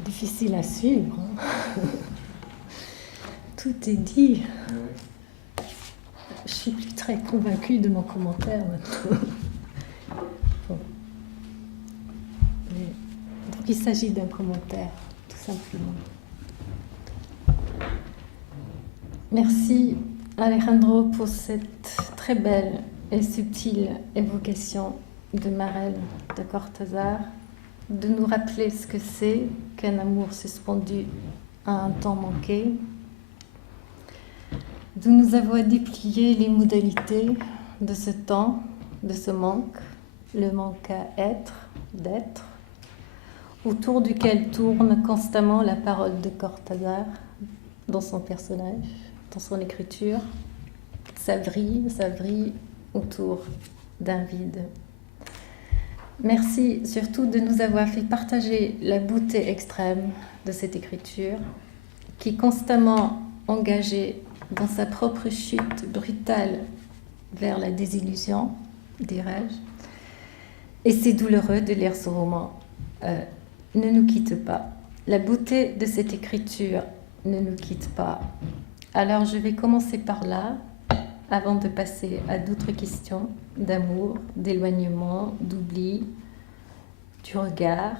C'est difficile à suivre. Hein. Tout est dit. Je suis plus très convaincue de mon commentaire maintenant. Bon. Donc il s'agit d'un commentaire, tout simplement. Merci Alejandro pour cette très belle et subtile évocation de Marelle de Cortázar, de nous rappeler ce que c'est qu'un amour suspendu à un temps manqué, de nous avoir déplié les modalités de ce temps, de ce manque, le manque à être, d'être, autour duquel tourne constamment la parole de Cortázar dans son personnage, dans son écriture. Ça vrille autour d'un vide. Merci surtout de nous avoir fait partager la beauté extrême de cette écriture, qui est constamment engagée dans sa propre chute brutale vers la désillusion, dirais-je. Et c'est douloureux de lire ce roman. Ne nous quitte pas. La beauté de cette écriture ne nous quitte pas. Alors je vais commencer par là, avant de passer à d'autres questions d'amour, d'éloignement, d'oubli, du regard,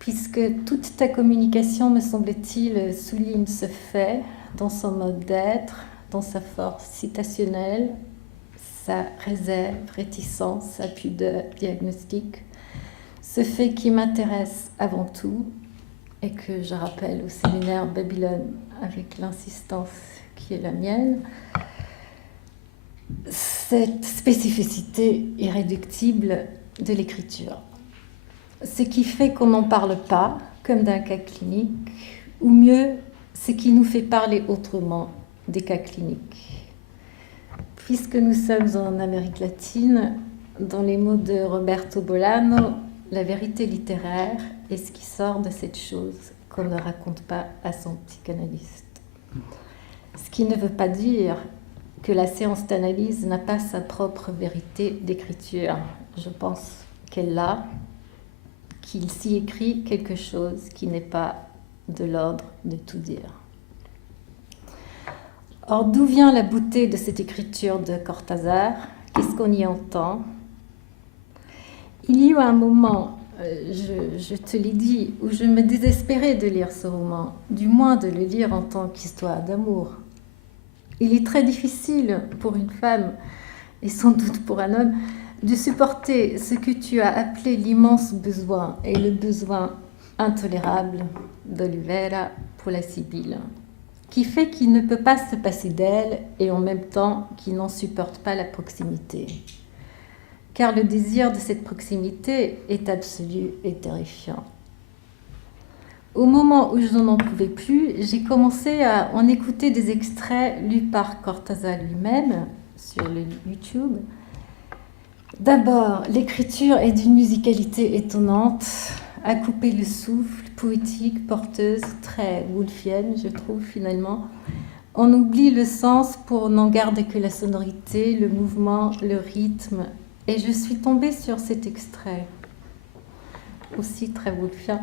puisque toute ta communication, me semble-t-il, souligne ce fait dans son mode d'être, dans sa force citationnelle, sa réserve, réticence, sa pudeur diagnostique, ce fait qui m'intéresse avant tout et que je rappelle au séminaire Babylone avec l'insistance qui est la mienne, cette spécificité irréductible de l'écriture. Ce qui fait qu'on n'en parle pas comme d'un cas clinique, ou mieux, ce qui nous fait parler autrement des cas cliniques. Puisque nous sommes en Amérique latine, dans les mots de Roberto Bolano, la vérité littéraire est ce qui sort de cette chose qu'on ne raconte pas à son psychanalyste. Ce qui ne veut pas dire que la séance d'analyse n'a pas sa propre vérité d'écriture. Je pense qu'elle l'a, qu'il s'y écrit quelque chose qui n'est pas de l'ordre de tout dire. Or, d'où vient la beauté de cette écriture de Cortázar? Qu'est-ce qu'on y entend? Il y a eu un moment, je te l'ai dit, où je me désespérais de lire ce roman, du moins de le lire en tant qu'histoire d'amour. Il est très difficile pour une femme, et sans doute pour un homme, de supporter ce que tu as appelé l'immense besoin et le besoin intolérable d'Olivera pour la Sibylle, qui fait qu'il ne peut pas se passer d'elle et en même temps qu'il n'en supporte pas la proximité. Car le désir de cette proximité est absolu et terrifiant. Au moment où je n'en pouvais plus, j'ai commencé à en écouter des extraits lus par Cortázar lui-même sur le YouTube. D'abord, l'écriture est d'une musicalité étonnante, à couper le souffle, poétique, porteuse, très woolfienne, je trouve finalement. On oublie le sens pour n'en garder que la sonorité, le mouvement, le rythme. Et je suis tombée sur cet extrait, aussi très woolfien.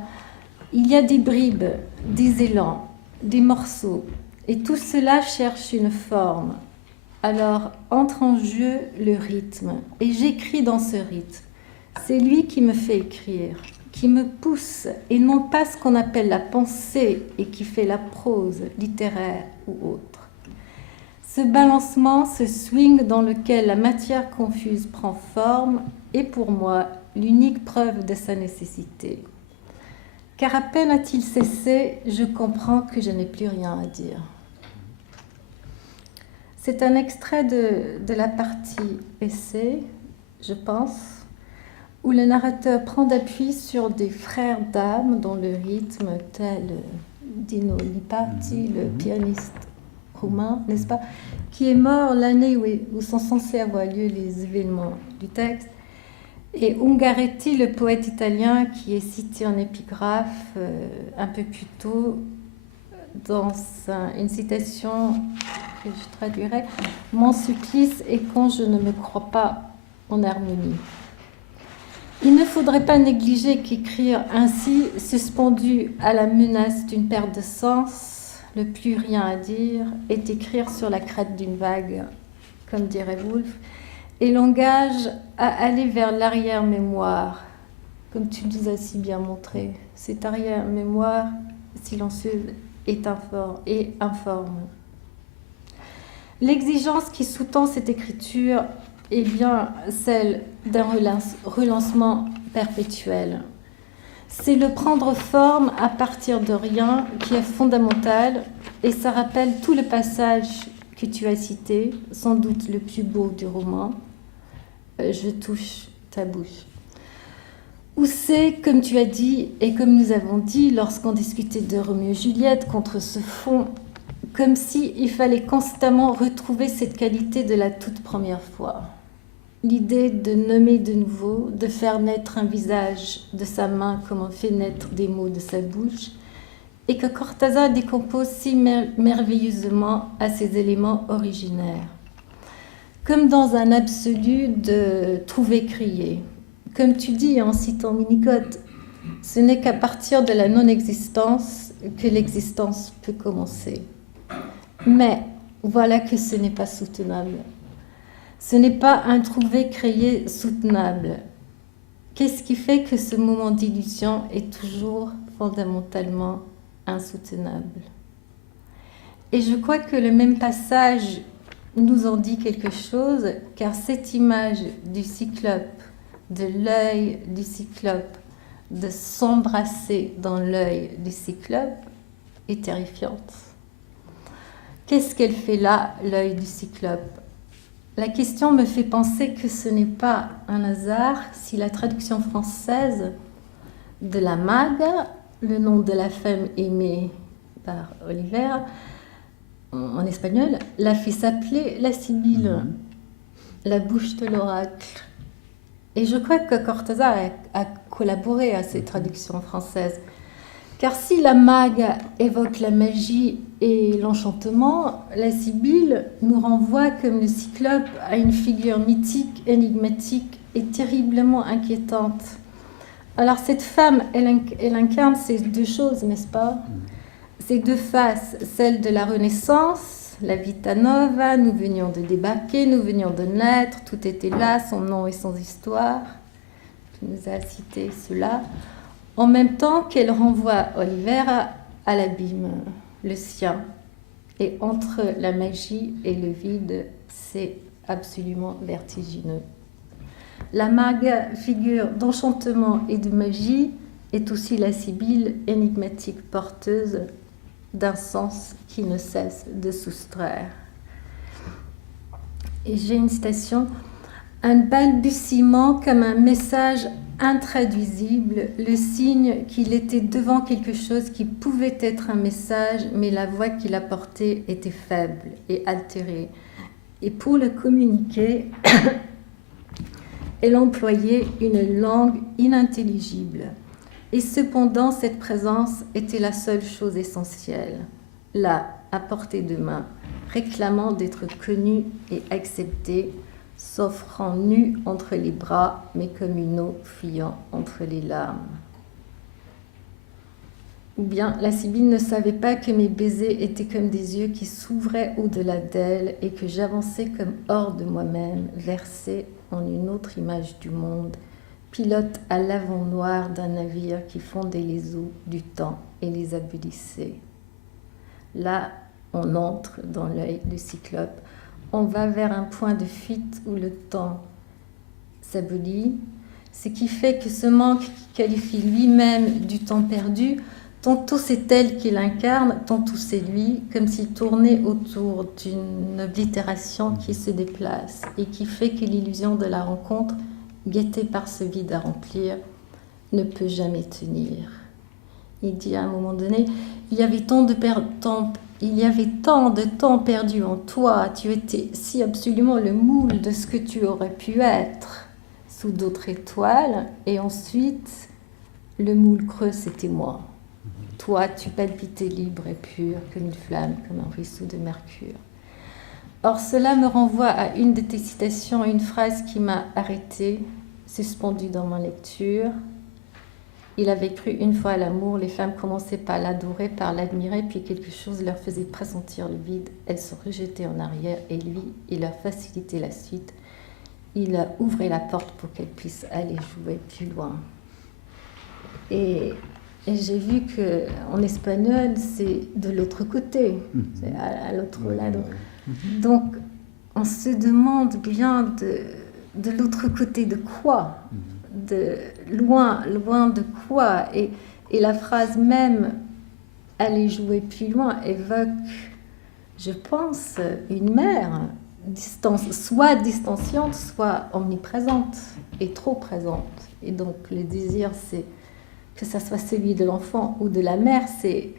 Il y a des bribes, des élans, des morceaux, et tout cela cherche une forme. Alors entre en jeu le rythme, et j'écris dans ce rythme. C'est lui qui me fait écrire, qui me pousse, et non pas ce qu'on appelle la pensée et qui fait la prose littéraire ou autre. Ce balancement, ce swing dans lequel la matière confuse prend forme est pour moi l'unique preuve de sa nécessité. Car à peine a-t-il cessé, je comprends que je n'ai plus rien à dire. C'est un extrait de la partie essai, je pense, où le narrateur prend d'appui sur des frères d'âme dont le rythme, tel Dino Lipardi, le pianiste roumain, n'est-ce pas, qui est mort l'année où sont censés avoir lieu les événements du texte, et Ungaretti, le poète italien qui est cité en épigraphe un peu plus tôt, dans une citation que je traduirai, « Mon supplice est quand je ne me crois pas en harmonie ». Il ne faudrait pas négliger qu'écrire ainsi, suspendu à la menace d'une perte de sens, le plus rien à dire, est écrire sur la crête d'une vague, comme dirait Woolf, et l'engage à aller vers l'arrière-mémoire, comme tu nous as si bien montré. Cette arrière-mémoire silencieuse est informe. L'exigence qui sous-tend cette écriture est bien celle d'un relancement perpétuel. C'est le prendre forme à partir de rien qui est fondamental, et ça rappelle tout le passage que tu as cité, sans doute le plus beau du roman, Je touche ta bouche. Où c'est, comme tu as dit, et comme nous avons dit lorsqu'on discutait de Roméo et Juliette contre ce fond, comme s'il fallait constamment retrouver cette qualité de la toute première fois. L'idée de nommer de nouveau, de faire naître un visage de sa main comme on fait naître des mots de sa bouche, et que Cortázar décompose si merveilleusement à ses éléments originaires. Comme dans un absolu de trouver crier. Comme tu dis en citant Winnicott, ce n'est qu'à partir de la non-existence que l'existence peut commencer. Mais voilà que ce n'est pas soutenable. Ce n'est pas un trouver-créer soutenable. Qu'est-ce qui fait que ce moment d'illusion est toujours fondamentalement insoutenable? Et je crois que le même passage nous en dit quelque chose, car cette image du cyclope, de l'œil du cyclope, de s'embrasser dans l'œil du cyclope, est terrifiante. Qu'est-ce qu'elle fait là, l'œil du cyclope? La question me fait penser que ce n'est pas un hasard si la traduction française de la Mague, le nom de la femme aimée par Oliver, en espagnol, l'a fait s'appeler la Sibylle, la bouche de l'oracle. Et je crois que Cortázar a collaboré à ces traductions françaises. Car si la Mague évoque la magie et l'enchantement, la Sibylle nous renvoie comme le cyclope à une figure mythique, énigmatique et terriblement inquiétante. Alors cette femme, elle incarne ces deux choses, n'est-ce pas? Ces deux faces, celle de la Renaissance, la Vita Nova, nous venions de débarquer, nous venions de naître, tout était là, son nom et son histoire. Tu nous as cité cela. En même temps qu'elle renvoie Oliver à l'abîme, le sien. Et entre la magie et le vide, c'est absolument vertigineux. La Mague, figure d'enchantement et de magie, est aussi la Sibylle énigmatique porteuse d'un sens qui ne cesse de soustraire. Et j'ai une citation, un balbutiement comme un message intraduisible, le signe qu'il était devant quelque chose qui pouvait être un message, mais la voix qu'il apportait était faible et altérée. Et pour le communiquer, elle employait une langue inintelligible. Et cependant, cette présence était la seule chose essentielle, là, à portée de main, réclamant d'être connue et acceptée, s'offrant nue entre les bras, mais comme une eau fuyant entre les larmes. Ou bien, la Sibylle ne savait pas que mes baisers étaient comme des yeux qui s'ouvraient au-delà d'elle et que j'avançais comme hors de moi-même, versée en une autre image du monde, pilote à l'avant noir d'un navire qui fondait les eaux du temps et les abolissait. Là, on entre dans l'œil du cyclope. On va vers un point de fuite où le temps s'abolit, ce qui fait que ce manque qui qualifie lui-même du temps perdu, tantôt c'est elle qui l'incarne, tantôt c'est lui, comme s'il tournait autour d'une oblitération qui se déplace et qui fait que l'illusion de la rencontre, guettée par ce vide à remplir, ne peut jamais tenir. Il dit à un moment donné, il y avait tant de temps perdu en toi, tu étais si absolument le moule de ce que tu aurais pu être sous d'autres étoiles, et ensuite, le moule creux, c'était moi. Toi, tu palpitais libre et pur, comme une flamme, comme un ruisseau de mercure. Or, cela me renvoie à une de tes citations, une phrase qui m'a arrêtée. suspendu dans ma lecture. Il avait cru une fois à l'amour, les femmes commençaient par l'adorer, par l'admirer, puis quelque chose leur faisait pressentir le vide. Elles se rejetaient en arrière et lui, il leur facilitait la suite. Il leur ouvrait la porte pour qu'elles puissent aller jouer plus loin. Et j'ai vu qu'en espagnol, c'est de l'autre côté, c'est à l'autre lado. Donc, on se demande bien de l'autre côté de quoi, de loin de quoi. Et la phrase même « aller jouer plus loin » évoque, je pense, une mère soit distanciante, soit omniprésente et trop présente. Et donc le désir, c'est que ça soit celui de l'enfant ou de la mère, c'est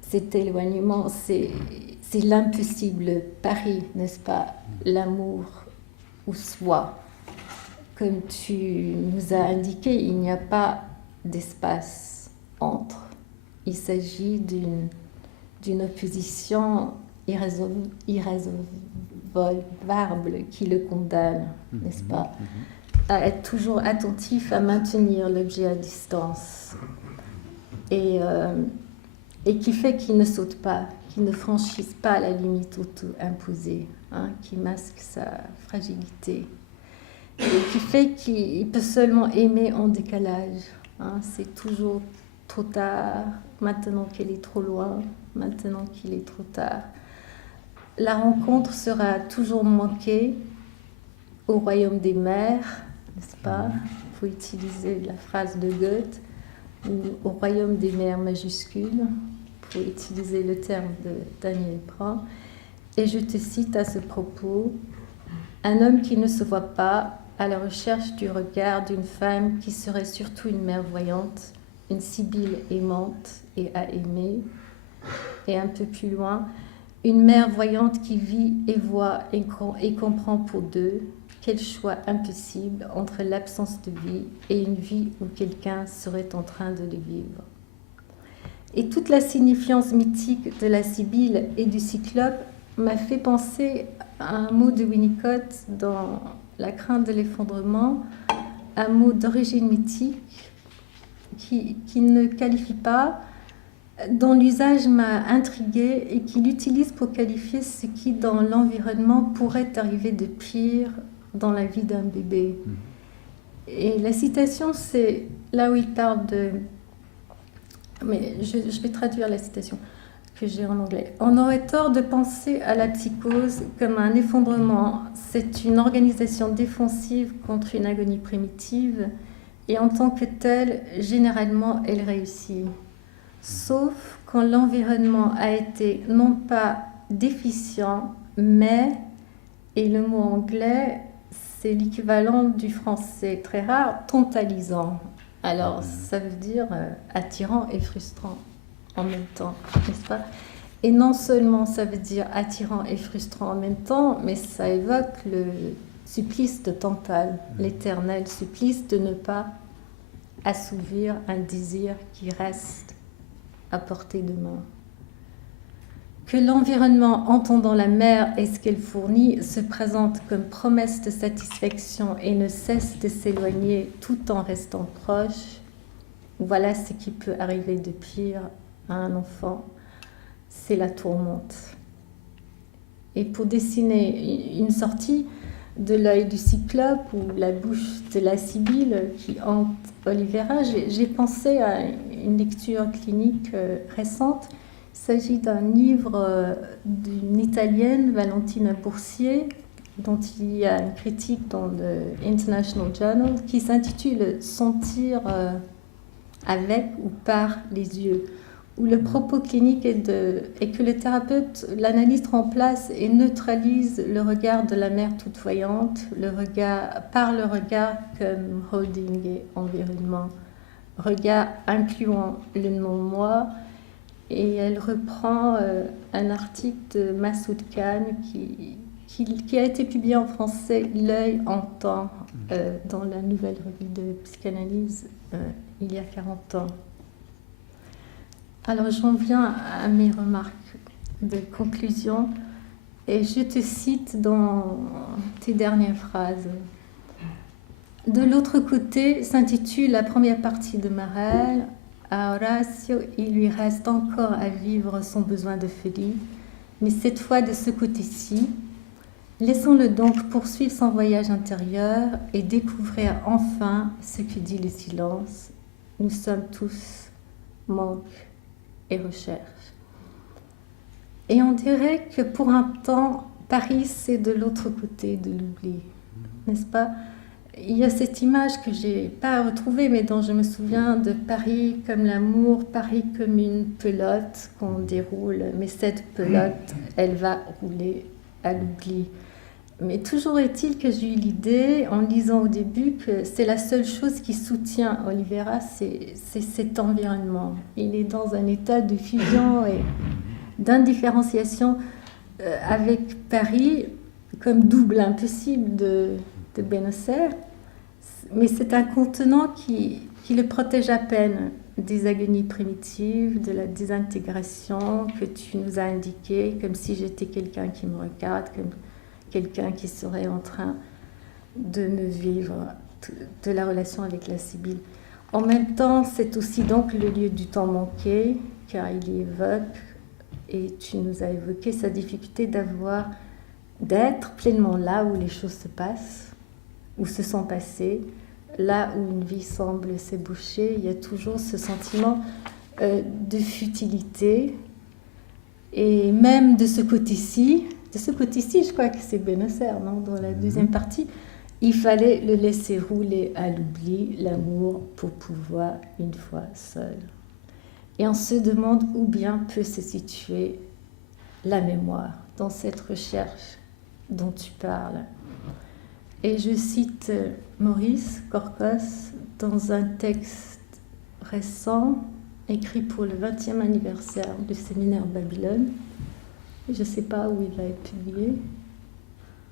cet éloignement, c'est l'impossible pari, n'est-ce pas? L'amour ou soi. Comme tu nous as indiqué, il n'y a pas d'espace entre. Il s'agit d'une opposition irrésolvable qui le condamne, n'est-ce pas? À être toujours attentif, à maintenir l'objet à distance. Et qui fait qu'il ne saute pas, qu'il ne franchisse pas la limite auto-imposée, qui masque sa fragilité. Et qui fait qu'il peut seulement aimer en décalage. C'est toujours trop tard, maintenant qu'elle est trop loin, maintenant qu'il est trop tard. La rencontre sera toujours manquée au royaume des mers, n'est-ce pas? Il faut utiliser la phrase de Goethe, ou au royaume des mers majuscules, pour utiliser le terme de Daniel Brand. Et je te cite à ce propos, « Un homme qui ne se voit pas à la recherche du regard d'une femme qui serait surtout une mère voyante, une sibylle aimante et à aimer. » Et un peu plus loin, « Une mère voyante qui vit et voit et comprend pour deux. Quel choix impossible entre l'absence de vie et une vie où quelqu'un serait en train de le vivre. » Et toute la signifiance mythique de la Sibylle et du Cyclope m'a fait penser à un mot de Winnicott dans La crainte de l'effondrement, un mot d'origine mythique qui ne qualifie pas, dont l'usage m'a intriguée et qu'il utilise pour qualifier ce qui, dans l'environnement, pourrait arriver de pire dans la vie d'un bébé. Et la citation, c'est là où il parle de... Mais je vais traduire la citation que j'ai en anglais. « On aurait tort de penser à la psychose comme un effondrement. C'est une organisation défensive contre une agonie primitive et en tant que telle, généralement, elle réussit. Sauf quand l'environnement a été non pas déficient, mais, et le mot anglais, c'est l'équivalent du français très rare, totalisant. Alors, ça veut dire attirant et frustrant en même temps, n'est-ce pas? Et non seulement ça veut dire attirant et frustrant en même temps, mais ça évoque le supplice de Tantale, l'éternel supplice de ne pas assouvir un désir qui reste à portée de main. Que l'environnement, entendant la mère et ce qu'elle fournit, se présente comme promesse de satisfaction et ne cesse de s'éloigner tout en restant proche, voilà ce qui peut arriver de pire à un enfant, c'est la tourmente. Et pour dessiner une sortie de l'œil du cyclope ou la bouche de la sibylle qui hante Olivera, j'ai pensé à une lecture clinique récente. Il s'agit d'un livre d'une Italienne, Valentina Boursier, dont il y a une critique dans le International Journal, qui s'intitule « Sentir avec ou par les yeux », où le propos clinique est que le thérapeute, l'analyste remplace et neutralise le regard de la mère toute voyante, par le regard comme holding et environnement, regard incluant le non-moi. Et elle reprend un article de Massoud Khan qui a été publié en français, L'œil entend, dans la nouvelle revue de psychanalyse il y a 40 ans. Alors j'en viens à mes remarques de conclusion et je te cite dans tes dernières phrases. De l'autre côté s'intitule la première partie de Marelle. À Horacio, il lui reste encore à vivre son besoin de folie, mais cette fois de ce côté-ci. Laissons-le donc poursuivre son voyage intérieur et découvrir enfin ce que dit le silence. Nous sommes tous manque et recherche. Et on dirait que pour un temps, Paris, c'est de l'autre côté de l'oubli, n'est-ce pas? Il y a cette image que je n'ai pas retrouvée, mais dont je me souviens de Paris comme l'amour, Paris comme une pelote qu'on déroule, mais cette pelote, elle va rouler à l'oubli. Mais toujours est-il que j'ai eu l'idée, en lisant au début, que c'est la seule chose qui soutient Oliveira, c'est cet environnement. Il est dans un état de fusion et d'indifférenciation avec Paris, comme double impossible de Buenos Aires. Mais c'est un contenant qui le protège à peine des agonies primitives, de la désintégration que tu nous as indiqué, comme si j'étais quelqu'un qui me regarde, comme quelqu'un qui serait en train de me vivre de la relation avec la Sibylle. En même temps, c'est aussi donc le lieu du temps manqué, car il y évoque, et tu nous as évoqué sa difficulté d'être pleinement là où les choses se passent, où se sont passées, là où une vie semble s'ébaucher. Il y a toujours ce sentiment de futilité, et même de ce côté-ci, je crois que c'est Buenos Aires, non, dans la deuxième partie, il fallait le laisser rouler à l'oubli, l'amour, pour pouvoir une fois seul. Et on se demande où bien peut se situer la mémoire dans cette recherche dont tu parles. Et je cite Maurice Corcos dans un texte récent écrit pour le 20e anniversaire du séminaire Babylone. Je ne sais pas où il va être publié,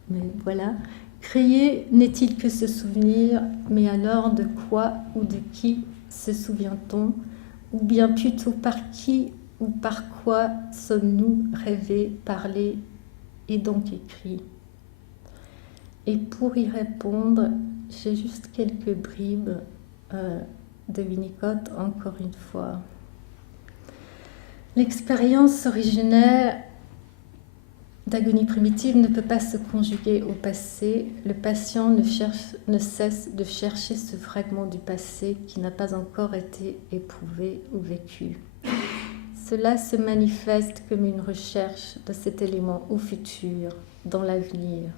mais voilà. Créer n'est-il que se souvenir, mais alors de quoi ou de qui se souvient-on? Ou bien plutôt par qui ou par quoi sommes-nous rêvés, parlés et donc écrits? Et pour y répondre, j'ai juste quelques bribes de Winnicott, encore une fois. L'expérience originaire d'agonie primitive ne peut pas se conjuguer au passé. Le patient ne cesse de chercher ce fragment du passé qui n'a pas encore été éprouvé ou vécu. Cela se manifeste comme une recherche de cet élément au futur, dans l'avenir.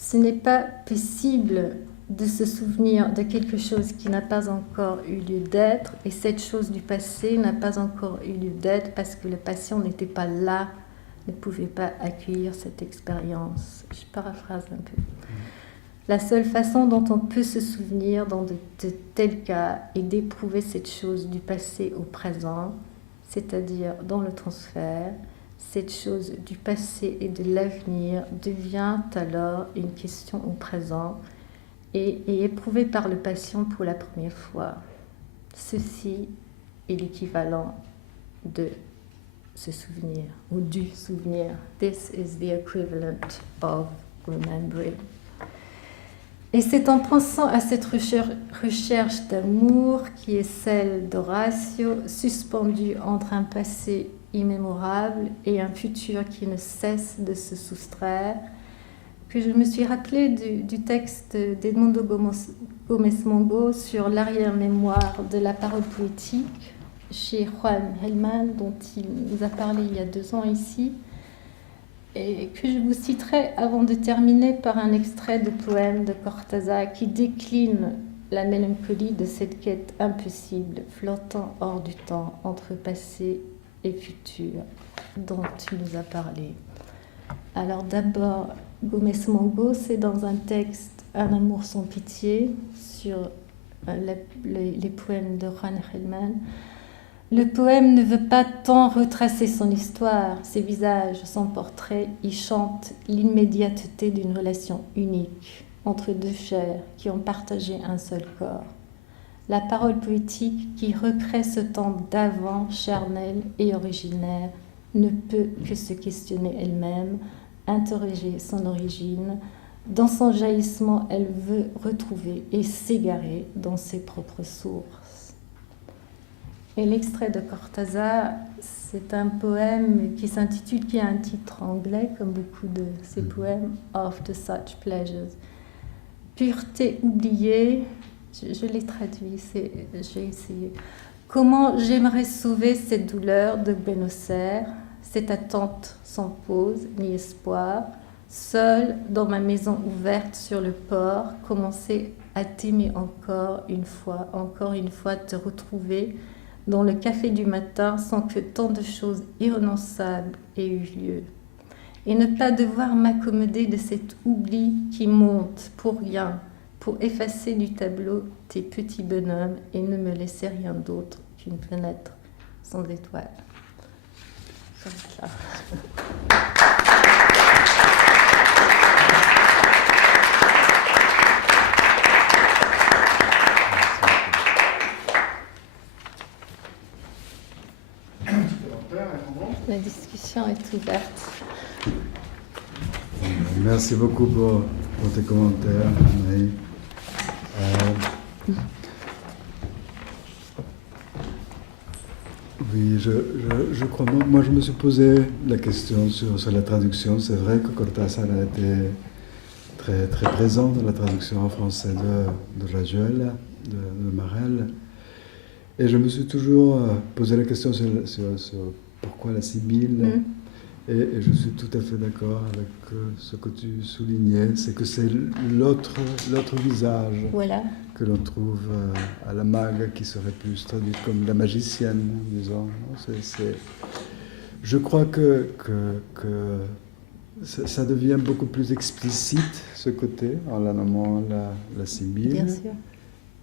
Ce n'est pas possible de se souvenir de quelque chose qui n'a pas encore eu lieu d'être, et cette chose du passé n'a pas encore eu lieu d'être parce que le patient n'était pas là, ne pouvait pas accueillir cette expérience. Je paraphrase un peu. La seule façon dont on peut se souvenir dans de tels cas est d'éprouver cette chose du passé au présent, c'est-à-dire dans le transfert. Cette chose du passé et de l'avenir devient alors une question au présent et est éprouvée par le patient pour la première fois. Ceci est l'équivalent de ce souvenir ou du souvenir. This is the equivalent of remembering. Et c'est en pensant à cette recherche d'amour qui est celle d'Horacio, suspendue entre un passé immémorable et un futur qui ne cesse de se soustraire, que je me suis rappelé du texte d'Edmundo Gómez Mongo sur l'arrière-mémoire de la parole poétique chez Juan Hellman, dont il nous a parlé il y a 2 ans ici, et que je vous citerai avant de terminer par un extrait de poème de Cortázar qui décline la mélancolie de cette quête impossible, flottant hors du temps, entre passé et futur, dont tu nous as parlé. Alors d'abord, Gómez Mongo, c'est dans un texte Un amour sans pitié, sur les poèmes de Juan Hellman. Le poème ne veut pas tant retracer son histoire, ses visages, son portrait. Il chante l'immédiateté d'une relation unique entre 2 chairs qui ont partagé un seul corps. La parole poétique qui recrée ce temps d'avant, charnel et originaire, ne peut que se questionner elle-même, interroger son origine, Dans son jaillissement, elle veut retrouver et s'égarer dans ses propres sources. Et l'extrait de Cortázar, c'est un poème qui s'intitule, qui a un titre anglais, comme beaucoup de ses poèmes, After Such Pleasures. Pureté oubliée, je l'ai traduit, j'ai essayé. Comment j'aimerais sauver cette douleur de Bénocer, cette attente sans pause ni espoir, seule dans ma maison ouverte sur le port, commencer à t'aimer encore une fois, te retrouver dans le café du matin sans que tant de choses irrenonçables aient eu lieu. Et ne pas devoir m'accommoder de cet oubli qui monte pour rien, pour effacer du tableau tes petits bonhommes et ne me laisser rien d'autre qu'une fenêtre sans étoiles. Comme ça. La discussion est ouverte. Merci beaucoup pour tes commentaires, Marie. Oui, je crois. Moi, je me suis posé la question sur la traduction. C'est vrai que Cortázar a été très, très présent dans la traduction en français de Rajuel, de Marel. Et je me suis toujours posé la question sur pourquoi la Sibylle. Et je suis tout à fait d'accord avec ce que tu soulignais, c'est que c'est l'autre visage que l'on trouve à la mague, qui serait plus traduite comme la magicienne, disons. Je crois que ça devient beaucoup plus explicite, ce côté, en la nommant la Sibylle. Bien sûr.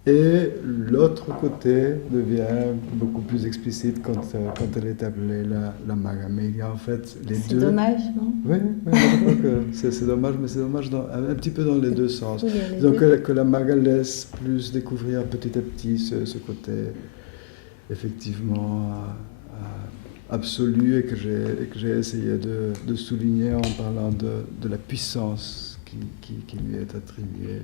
Et l'autre côté devient beaucoup plus explicite quand elle est appelée la maga. Mais il y a en fait les deux. C'est dommage, non? Oui, je crois que c'est dommage, mais c'est dommage un petit peu dans les deux sens. Donc que la maga laisse plus découvrir petit à petit ce côté effectivement absolu et que j'ai essayé de souligner en parlant de la puissance qui lui est attribuée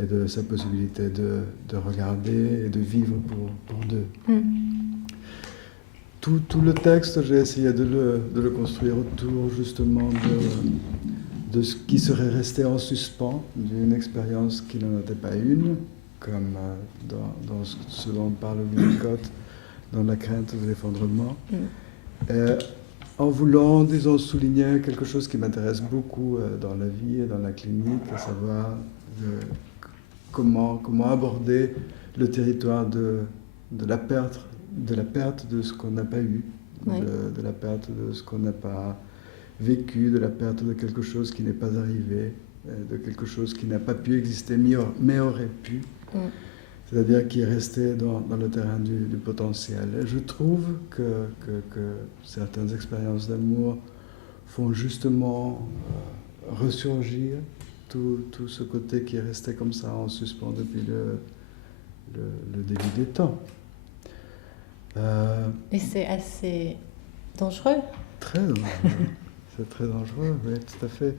et de sa possibilité de regarder et de vivre pour deux. Tout le texte, j'ai essayé de le construire autour justement de ce qui serait resté en suspens, d'une expérience qui n'en était pas une, comme dans ce dont parle Winnicott, dans la crainte de l'effondrement. En voulant, disons, souligner quelque chose qui m'intéresse beaucoup dans la vie et dans la clinique, à savoir comment aborder le territoire de la perte de ce qu'on n'a pas eu, de la perte de ce qu'on n'a pas vécu, de la perte de quelque chose qui n'est pas arrivé, de quelque chose qui n'a pas pu exister mais aurait pu, c'est-à-dire qui est resté dans le terrain du potentiel. Et je trouve que certaines expériences d'amour font justement ressurgir tout ce côté qui est resté comme ça en suspens depuis le début des temps. Et c'est assez dangereux. Très dangereux. C'est très dangereux, oui, tout à fait.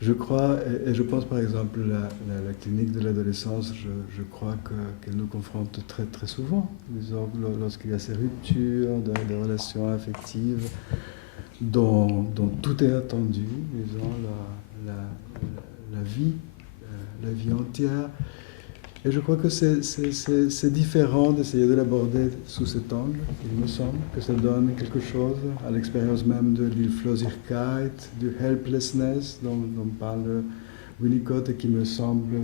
Je crois, et je pense par exemple la clinique de l'adolescence, je crois qu'elle nous confronte très très souvent, disons, lorsqu'il y a ces ruptures, des relations affectives dont tout est attendu, disons, la vie entière. Et je crois que c'est différent d'essayer de l'aborder sous cet angle. Il me semble que ça donne quelque chose à l'expérience même de l'Hilflosigkeit, du helplessness dont parle Winnicott et qui me semble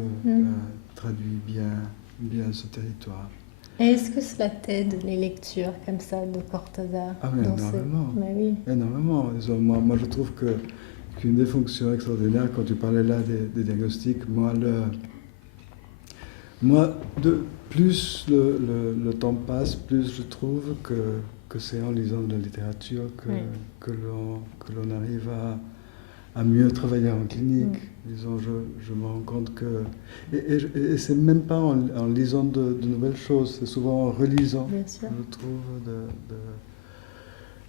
traduit bien ce territoire. Et est-ce que cela t'aide, les lectures comme ça de Cortázar? Ah mais énormément. Mais oui. Énormément. Moi je trouve qu'une des fonctions extraordinaires, quand tu parlais là des diagnostics, plus le temps passe, plus je trouve que c'est en lisant de la littérature que l'on arrive à mieux travailler en clinique. Disons, je me rends compte que... Et c'est même pas en lisant de nouvelles choses, c'est souvent en relisant, je trouve,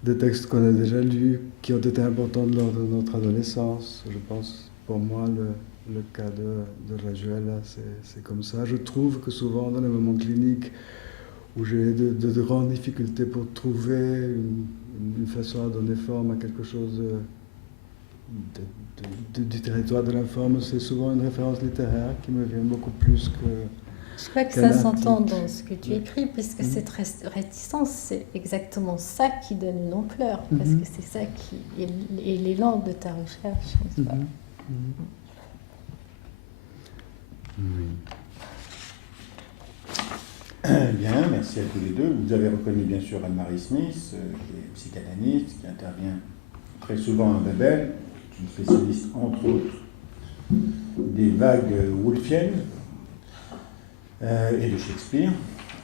des textes qu'on a déjà lus, qui ont été importants lors de notre adolescence. Je pense, pour moi, le cas de Rajuela, c'est comme ça. Je trouve que souvent dans les moments cliniques où j'ai de grandes difficultés pour trouver une façon à donner forme à quelque chose du territoire de l'informe, c'est souvent une référence littéraire qui me vient beaucoup plus que... Je crois que ça s'entend dans ce que tu écris, puisque cette réticence, c'est exactement ça qui donne une ampleur, parce que c'est ça qui est l'élan de ta recherche, n'est-ce pas? Oui. Bien, merci à tous les deux. Vous avez reconnu bien sûr Anne-Marie Smith, qui est psychanalyste, qui intervient très souvent à Babel, une spécialiste entre autres des vagues woolfiennes et de Shakespeare,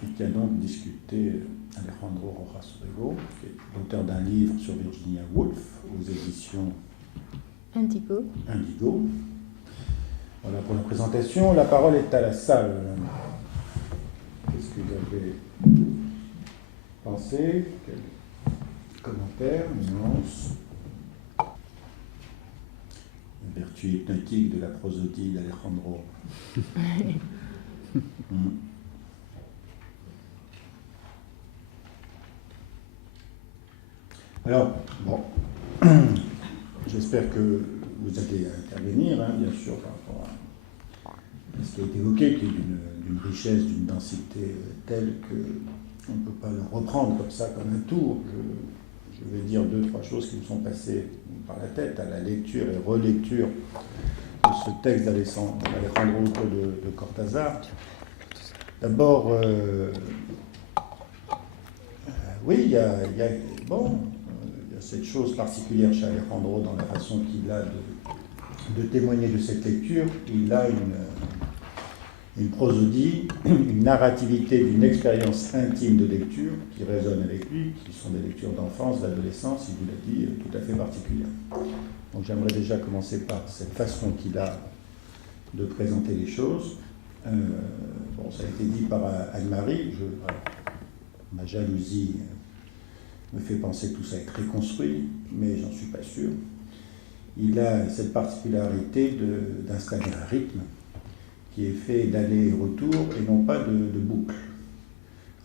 et qui a donc discuté Alejandro Rojas Rego, qui est l'auteur d'un livre sur Virginia Woolf aux éditions Indigo. Voilà pour la présentation. La parole est à la salle. Qu'est-ce que vous avez pensé? Quels commentaires, nuances? La vertu hypnotique de la prosodie d'Alejandro. Alors, bon, j'espère que vous allez intervenir, hein, bien sûr, par rapport à ce qui a été évoqué, qui est d'une richesse, d'une densité telle qu'on ne peut pas le reprendre comme ça, comme un tour. Je vais dire 2-3 choses qui me sont passées par la tête à la lecture et relecture de ce texte d'Alejandro de Cortázar. D'abord, oui, il y a cette chose particulière chez Alejandro dans la façon qu'il a de témoigner de cette lecture. Il a une prosodie, une narrativité d'une expérience intime de lecture qui résonne avec lui, qui sont des lectures d'enfance, d'adolescence, il vous l'a dit, tout à fait particulières. Donc j'aimerais déjà commencer par cette façon qu'il a de présenter les choses. Bon, ça a été dit par Anne-Marie, ma jalousie me fait penser que tout ça est très construit, mais j'en suis pas sûr. Il a cette particularité d'installer un rythme qui est fait d'aller et retour et non pas de boucle.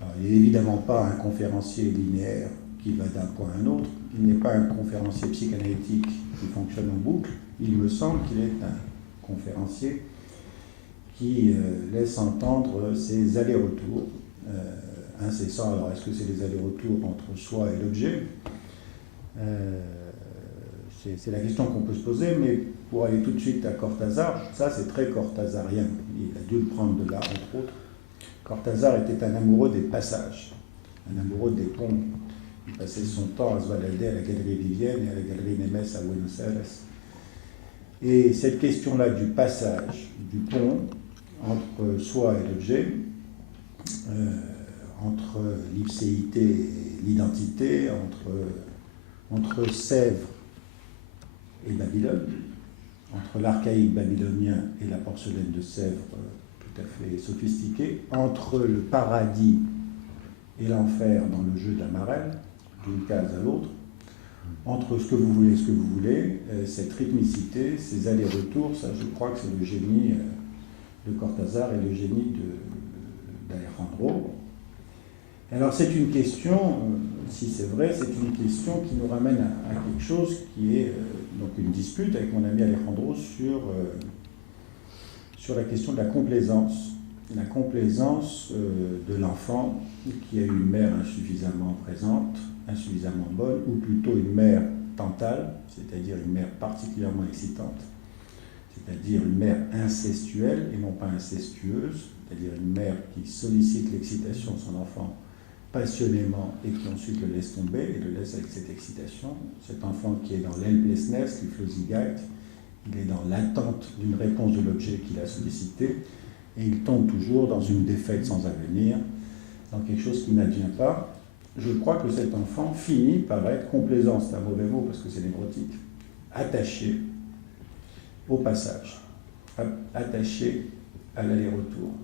Alors, il n'est évidemment pas un conférencier linéaire qui va d'un point à un autre, il n'est pas un conférencier psychanalytique qui fonctionne en boucle, il me semble qu'il est un conférencier qui laisse entendre ces allers-retours incessants. Alors, est-ce que c'est des allers-retours entre soi et l'objet? C'est la question qu'on peut se poser, mais pour aller tout de suite à Cortázar, ça c'est très cortázarien. Il a dû le prendre de là, entre autres. Cortázar était un amoureux des passages, un amoureux des ponts. Il passait son temps à se balader à la Galerie Vivienne et à la Galerie Nemes à Buenos Aires. Et cette question-là du passage, du pont, entre soi et l'objet, entre l'ipséité et l'identité, entre Sèvres et Babylone, entre l'archaïque babylonien et la porcelaine de Sèvres tout à fait sophistiquée, entre le paradis et l'enfer dans le jeu de la marelle, d'une case à l'autre, entre ce que vous voulez et ce que vous voulez, cette rythmicité, ces allers-retours, ça je crois que c'est le génie de Cortázar et le génie d'Alejandro. Alors c'est une question, si c'est vrai, c'est une question qui nous ramène à quelque chose qui est donc une dispute avec mon ami Alejandro sur la question de la complaisance de l'enfant qui a une mère insuffisamment présente, insuffisamment bonne, ou plutôt une mère tantale, c'est-à-dire une mère particulièrement excitante, c'est-à-dire une mère incestuelle et non pas incestueuse, c'est-à-dire une mère qui sollicite l'excitation de son enfant passionnément et qui ensuite le laisse tomber et le laisse avec cette excitation. Cet enfant qui est dans l'helplessness, l'Iflosigkeit, il est dans l'attente d'une réponse de l'objet qu'il a sollicité et il tombe toujours dans une défaite sans avenir, dans quelque chose qui n'advient pas. Je crois que cet enfant finit par être complaisant, c'est un mauvais mot parce que c'est névrotique, attaché au passage, attaché à l'aller-retour.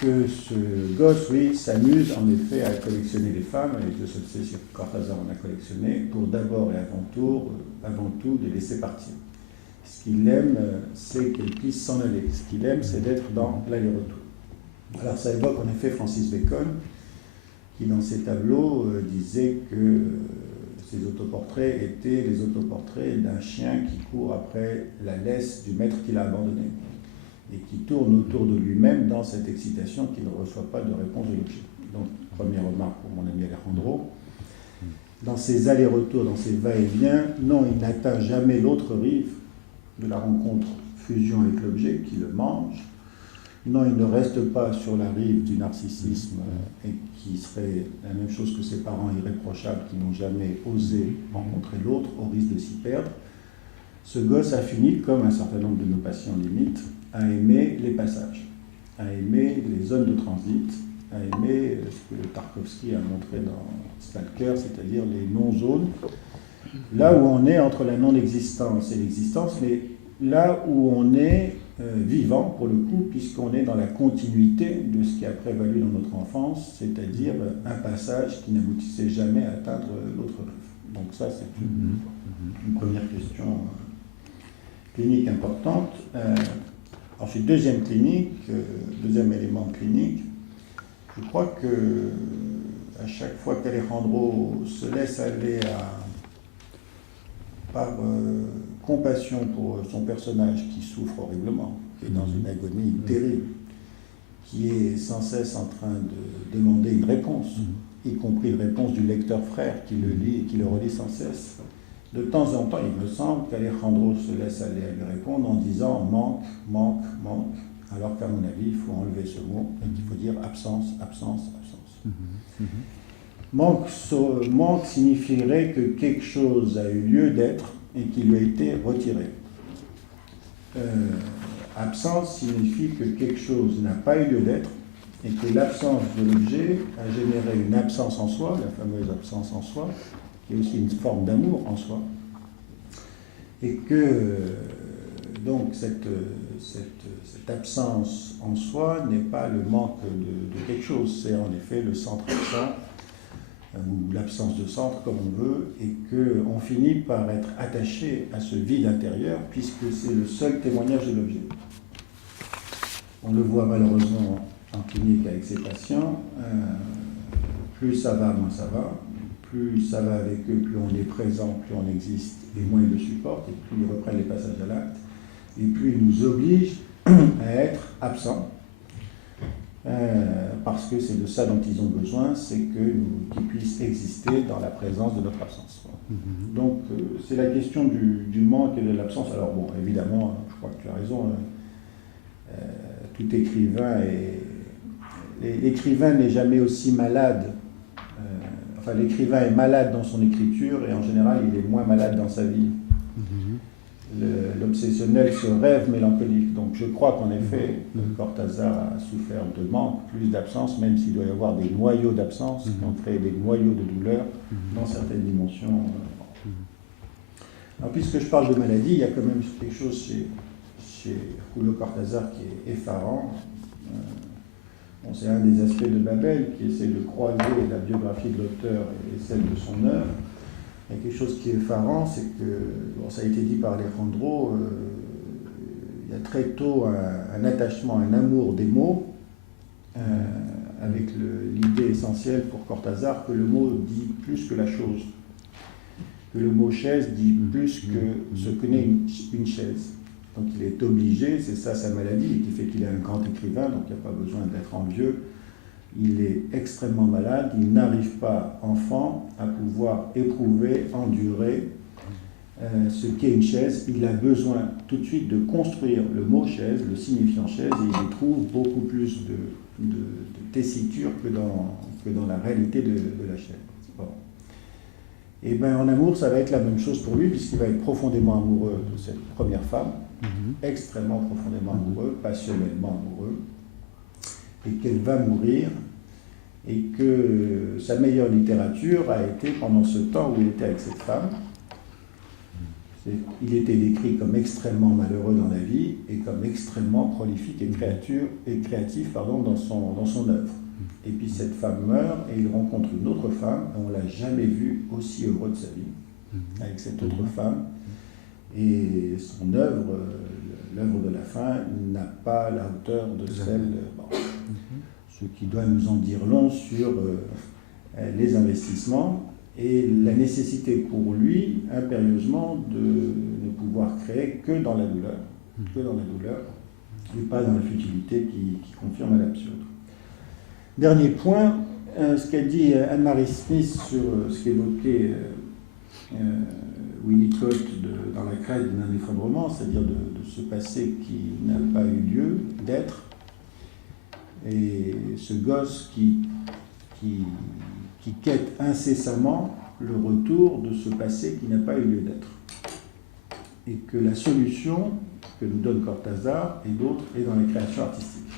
Que ce gosse, oui, s'amuse en effet à collectionner les femmes, et Dieu se le sait si Cortázar en a collectionné, pour d'abord et avant tout les laisser partir. Ce qu'il aime, c'est qu'elle puisse s'en aller. Ce qu'il aime, c'est d'être dans l'aller-retour. Alors ça évoque en effet Francis Bacon, qui dans ses tableaux disait que ces autoportraits étaient les autoportraits d'un chien qui court après la laisse du maître qu'il a abandonné et qui tourne autour de lui-même dans cette excitation qui ne reçoit pas de réponse de l'objet. Donc, première remarque pour mon ami Alejandro, dans ses allers-retours, dans ses va-et-vient, non, il n'atteint jamais l'autre rive de la rencontre fusion avec l'objet qui le mange. Non, il ne reste pas sur la rive du narcissisme et qui serait la même chose que ses parents irréprochables qui n'ont jamais osé rencontrer l'autre au risque de s'y perdre. Ce gosse a fini, comme un certain nombre de nos patients limites, à aimer les passages, à aimer les zones de transit, à aimer ce que Tarkovsky a montré dans Stalker, c'est-à-dire les non-zones, là où on est entre la non-existence et l'existence, mais là où on est vivant, pour le coup, puisqu'on est dans la continuité de ce qui a prévalu dans notre enfance, c'est-à-dire un passage qui n'aboutissait jamais à atteindre l'autre rive. Donc ça, c'est une première question clinique importante. Ensuite, deuxième élément clinique, je crois que à chaque fois qu'Alejandro se laisse aller par compassion pour son personnage qui souffre horriblement, qui est dans une agonie terrible, qui est sans cesse en train de demander une réponse, y compris une réponse du lecteur frère qui le lit et qui le relit sans cesse. De temps en temps, il me semble qu'Alejandro se laisse aller à lui répondre en disant « manque, manque, manque », alors qu'à mon avis, il faut enlever ce mot et qu'il faut dire « absence, absence, absence ». Manque signifierait que quelque chose a eu lieu d'être et qui lui a été retiré. Absence signifie que quelque chose n'a pas eu lieu d'être et que l'absence de l'objet a généré une absence en soi, la fameuse absence en soi, qui est aussi une forme d'amour en soi, et que donc cette absence en soi n'est pas le manque de quelque chose, c'est en effet le centre absent, ou l'absence de centre comme on veut, et qu'on finit par être attaché à ce vide intérieur, puisque c'est le seul témoignage de l'objet. On le voit malheureusement en clinique avec ses patients, plus ça va, moins ça va. Plus ça va avec eux, plus on est présent, plus on existe, et moins ils le supportent, et plus ils reprennent les passages à l'acte, et plus ils nous obligent à être absents, parce que c'est de ça dont ils ont besoin, c'est qu'ils puissent exister dans la présence de notre absence. Donc c'est la question du manque et de l'absence. Alors bon, évidemment, je crois que tu as raison, tout écrivain l'écrivain n'est jamais aussi malade. Enfin, l'écrivain est malade dans son écriture et en général, il est moins malade dans sa vie. L'obsessionnel se rêve mélancolique. Donc je crois qu'en effet, Cortázar a souffert de manque, plus d'absence, même s'il doit y avoir des noyaux d'absence qui ont créé des noyaux de douleur dans certaines dimensions. Alors, puisque je parle de maladie, il y a quand même quelque chose chez Julio Cortázar qui est effarant. Bon, c'est un des aspects de Babel qui essaie de croiser la biographie de l'auteur et celle de son œuvre. Il y a quelque chose qui est effarant, c'est que, bon, ça a été dit par Alejandro, il y a très tôt un attachement, un amour des mots, avec l'idée essentielle pour Cortázar que le mot dit plus que la chose, que le mot chaise dit plus que ce que n'est une chaise. Donc il est obligé, c'est ça sa maladie, qui fait qu'il est un grand écrivain, donc il n'y a pas besoin d'être envieux. Il est extrêmement malade, il n'arrive pas, enfant, à pouvoir éprouver, endurer ce qu'est une chaise. Il a besoin tout de suite de construire le mot chaise, le signifiant chaise, et il y trouve beaucoup plus de tessiture que dans la réalité de la chaise. Bon. Et bien en amour, ça va être la même chose pour lui, puisqu'il va être profondément amoureux de cette première femme, extrêmement profondément amoureux, passionnellement amoureux, et qu'elle va mourir, et que sa meilleure littérature a été pendant ce temps où il était avec cette femme. Il était décrit comme extrêmement malheureux dans la vie et comme extrêmement prolifique et créatif dans son œuvre. Et puis cette femme meurt et il rencontre une autre femme, et on ne l'a jamais vu aussi heureux de sa vie, avec cette autre femme. Et son œuvre, l'œuvre de la fin, n'a pas la hauteur de celle, ce qui doit nous en dire long sur les investissements et la nécessité pour lui, impérieusement, de ne pouvoir créer que dans la douleur, et pas dans la futilité qui confirme l'absurde. Dernier point, ce qu'a dit Anne-Marie Smith sur ce qu'évoquait Winnicott dans la crête d'un effondrement, c'est-à-dire de ce passé qui n'a pas eu lieu d'être, et ce gosse qui quête incessamment le retour de ce passé qui n'a pas eu lieu d'être. Et que la solution que nous donne Cortázar et d'autres est dans la création artistique.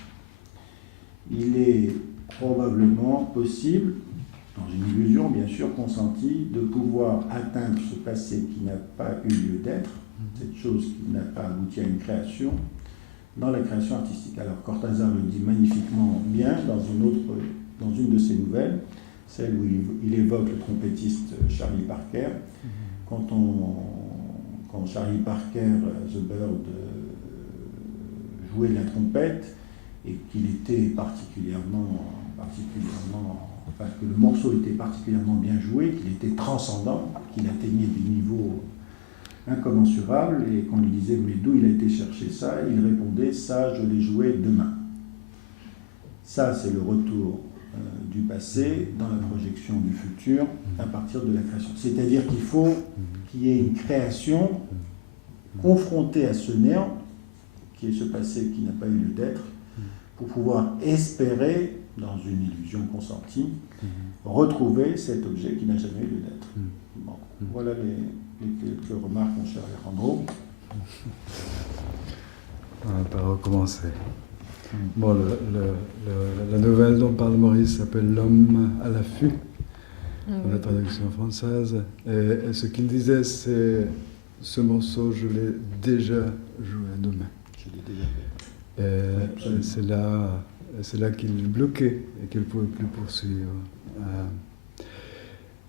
Il est probablement possible, dans une illusion bien sûr consentie, de pouvoir atteindre ce passé qui n'a pas eu lieu d'être, cette chose qui n'a pas abouti à une création, dans la création artistique. Alors Cortázar le dit magnifiquement bien dans une de ses nouvelles, celle où il évoque le trompettiste Charlie Parker. Quand Charlie Parker, The Bird, jouait de la trompette et qu'il était enfin que le morceau était particulièrement bien joué, qu'il était transcendant, qu'il atteignait des niveaux incommensurables, et qu'on lui disait mais d'où il a été chercher ça, il répondait ça je l'ai joué demain. Ça c'est le retour du passé dans la projection du futur à partir de la création. C'est-à-dire qu'il faut qu'il y ait une création confrontée à ce néant qui est ce passé qui n'a pas eu lieu d'être, pour pouvoir espérer, dans une illusion consentie, retrouver cet objet qui n'a jamais eu lieu d'être. Bon, voilà les quelques remarques, mon cher Alejandro. On va pas recommencer. Bon, la nouvelle dont parle Maurice s'appelle L'homme à l'affût, dans la traduction française. Et ce qu'il disait, c'est ce morceau, je l'ai déjà joué demain. Je l'ai déjà fait. Et c'est là qu'il bloquait et qu'il ne pouvait plus poursuivre.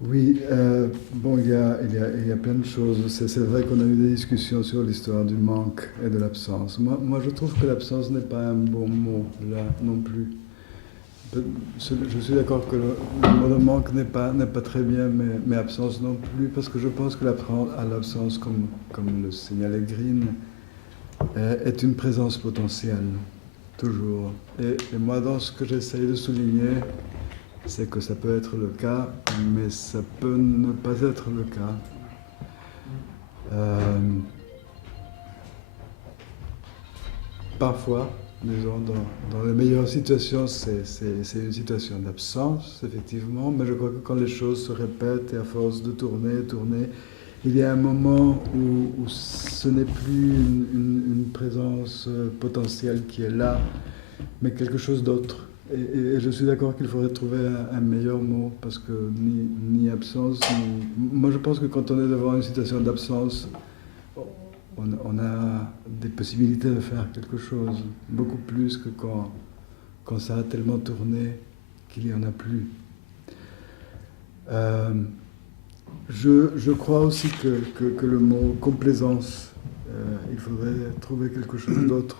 Oui, bon, il y a plein de choses. C'est vrai qu'on a eu des discussions sur l'histoire du manque et de l'absence. Moi, je trouve que l'absence n'est pas un bon mot, là, non plus. Je suis d'accord que le mot de manque n'est pas très bien, mais absence non plus, parce que je pense que l'absence, comme le signalait Green, est une présence potentielle, toujours. Et moi, dans ce que j'essaye de souligner, c'est que ça peut être le cas, mais ça peut ne pas être le cas. Parfois, disons, dans les meilleures situations, c'est une situation d'absence, effectivement, mais je crois que quand les choses se répètent et à force de tourner, il y a un moment où ce n'est plus une présence potentielle qui est là, mais quelque chose d'autre. Et je suis d'accord qu'il faudrait trouver un meilleur mot, parce que ni absence, Moi, je pense que quand on est devant une situation d'absence, on a des possibilités de faire quelque chose, beaucoup plus que quand ça a tellement tourné qu'il n'y en a plus. Je crois aussi que le mot complaisance, il faudrait trouver quelque chose d'autre.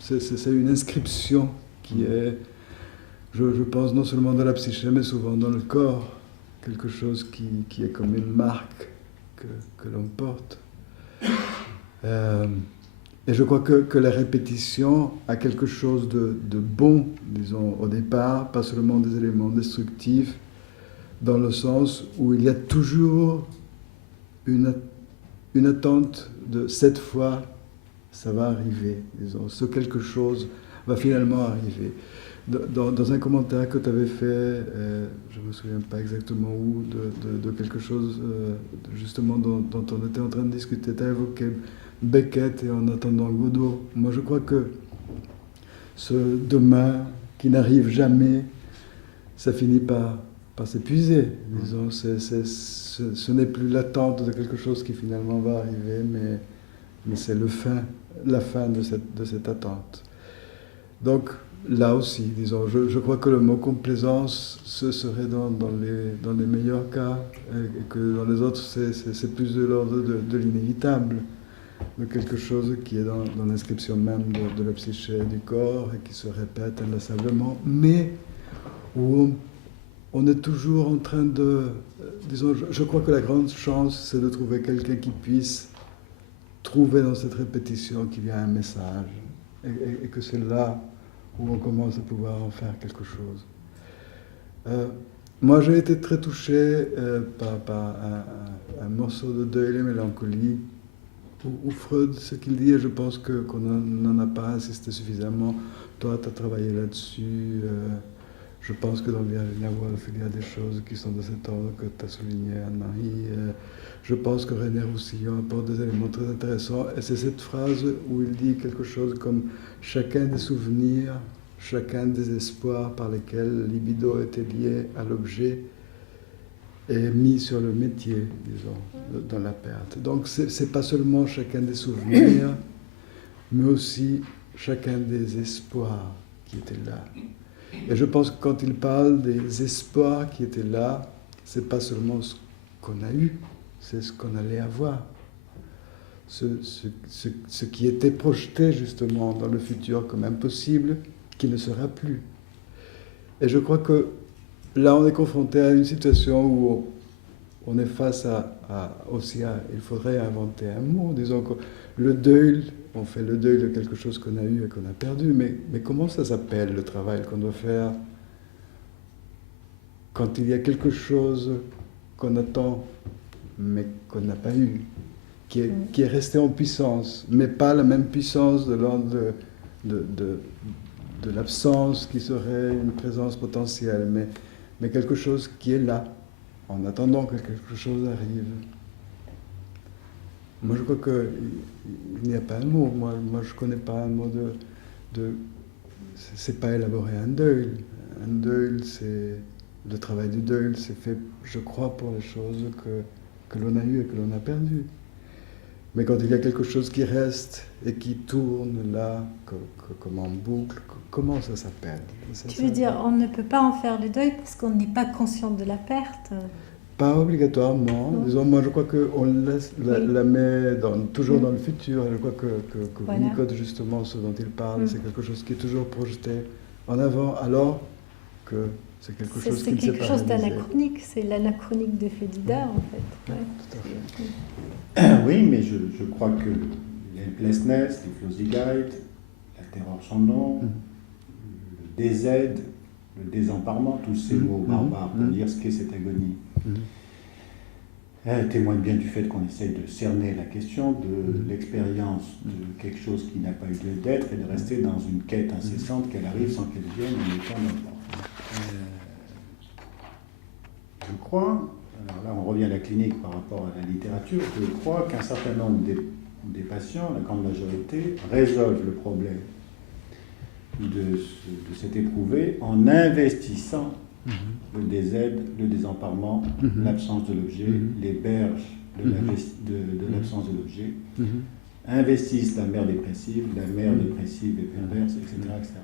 C'est une inscription qui est, je pense, non seulement dans la psyché, mais souvent dans le corps, quelque chose qui est comme une marque que l'on porte. Et je crois que la répétition a quelque chose de bon, disons, au départ, pas seulement des éléments destructifs, dans le sens où il y a toujours une attente de cette fois, ça va arriver, disons, ce quelque chose va finalement arriver. Dans un commentaire que tu avais fait, je ne me souviens pas exactement où, de quelque chose justement dont on était en train de discuter, tu as évoqué Beckett et en attendant Godot. Moi je crois que ce demain qui n'arrive jamais, ça finit par s'épuiser, disons. Ce n'est plus l'attente de quelque chose qui finalement va arriver, mais c'est la fin de cette attente. Donc là aussi, disons, je crois que le mot complaisance, ce serait dans les meilleurs cas, et que dans les autres, c'est plus de l'ordre de l'inévitable. de quelque chose qui est dans l'inscription même de la psyché du corps et qui se répète inlassablement, mais où on est toujours en train de... disons, je crois que la grande chance, c'est de trouver quelqu'un qui puisse trouver dans cette répétition qu'il y a un message, et que c'est là où on commence à pouvoir en faire quelque chose. Moi, j'ai été très touché par un morceau de Deuil et Mélancolie, où Freud, ce qu'il dit, et je pense qu'on n'en a pas insisté suffisamment. Toi, tu as travaillé là-dessus. Je pense que dans Virginia Woolf, il y a des choses qui sont de cet ordre que tu as souligné, Anne-Marie. Je pense que René Roussillon apporte des éléments très intéressants. Et c'est cette phrase où il dit quelque chose comme « Chacun des souvenirs, chacun des espoirs par lesquels libido était lié à l'objet est mis sur le métier, disons, dans la perte. » Donc c'est pas seulement chacun des souvenirs, mais aussi chacun des espoirs qui étaient là. Et je pense que quand il parle des espoirs qui étaient là, c'est pas seulement ce qu'on a eu, c'est ce qu'on allait avoir. Ce qui était projeté justement dans le futur comme impossible, qui ne sera plus. Et je crois que là, on est confronté à une situation où on est face aussi à... Il faudrait inventer un mot, disons que le deuil, on fait le deuil de quelque chose qu'on a eu et qu'on a perdu, mais comment ça s'appelle le travail qu'on doit faire quand il y a quelque chose qu'on attend mais qu'on n'a pas eu, qui est resté en puissance, mais pas la même puissance de l'ordre de l'absence qui serait une présence potentielle, mais quelque chose qui est là, en attendant que quelque chose arrive. Moi, je crois qu'il n'y a pas un mot. Moi je ne connais pas un mot c'est pas élaborer un deuil. Un deuil, c'est... Le travail du deuil, c'est fait, je crois, pour les choses que l'on a eues et que l'on a perdues. Mais quand il y a quelque chose qui reste et qui tourne là, comme en boucle, comment ça s'appelle? Tu veux dire, on ne peut pas en faire le deuil parce qu'on n'est pas conscient de la perte? Pas obligatoirement. Non. Disons, moi je crois qu'on la met toujours dans le futur. Et je crois que voilà. Winnicott, justement, ce dont il parle, c'est quelque chose qui est toujours projeté en avant, alors que c'est quelque chose qui ne s'est pas réalisé. C'est quelque chose d'anachronique, c'est l'anachronique de Fedida, en fait. Ouais. Tout à fait. Oui, mais je crois que l'helplessness, l'hypnosigkeit, la terreur sans nom, le DZ, le désemparement, tous ces mots barbares pour dire ce qu'est cette agonie, témoignent bien du fait qu'on essaye de cerner la question de l'expérience de quelque chose qui n'a pas eu lieu d'être et de rester dans une quête incessante qu'elle arrive sans qu'elle vienne en étant n'importe. Je crois, alors là on revient à la clinique par rapport à la littérature, je crois qu'un certain nombre des patients, la grande majorité, résolvent le problème de cet éprouvé en investissant le DZ, le désemparement, l'absence de l'objet, les berges de l'absence de l'objet, investissent la mère dépressive et perverse, etc. etc.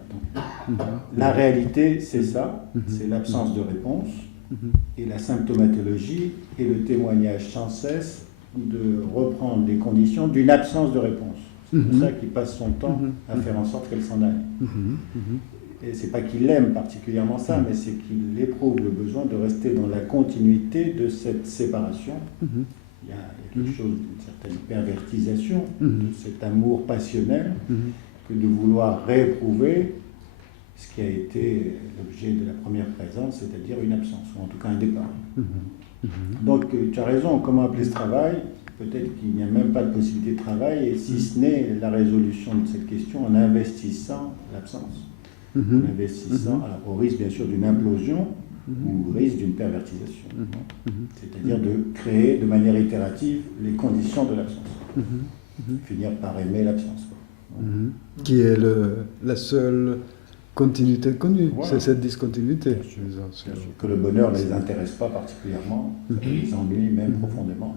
Donc, la réalité, c'est ça, c'est l'absence de réponse, et la symptomatologie et le témoignage sans cesse de reprendre les conditions d'une absence de réponse. C'est pour ça qu'il passe son temps à faire en sorte qu'elle s'en aille. Et c'est pas qu'il aime particulièrement ça, mais c'est qu'il éprouve le besoin de rester dans la continuité de cette séparation. Il y a quelque chose d'une certaine pervertisation de cet amour passionnel que de vouloir rééprouver ce qui a été l'objet de la première présence, c'est-à-dire une absence, ou en tout cas un départ. Donc tu as raison, comment appeler ce travail? Peut-être qu'il n'y a même pas de possibilité de travail, et si ce n'est la résolution de cette question en investissant l'absence. En investissant, alors, au risque bien sûr d'une implosion ou au risque d'une pervertisation. C'est-à-dire de créer de manière itérative les conditions de l'absence. Finir par aimer l'absence. Qui est la seule continuité connue, voilà. C'est cette discontinuité. Bien sûr, que le bonheur ne les intéresse pas particulièrement, ça les ennuie même profondément.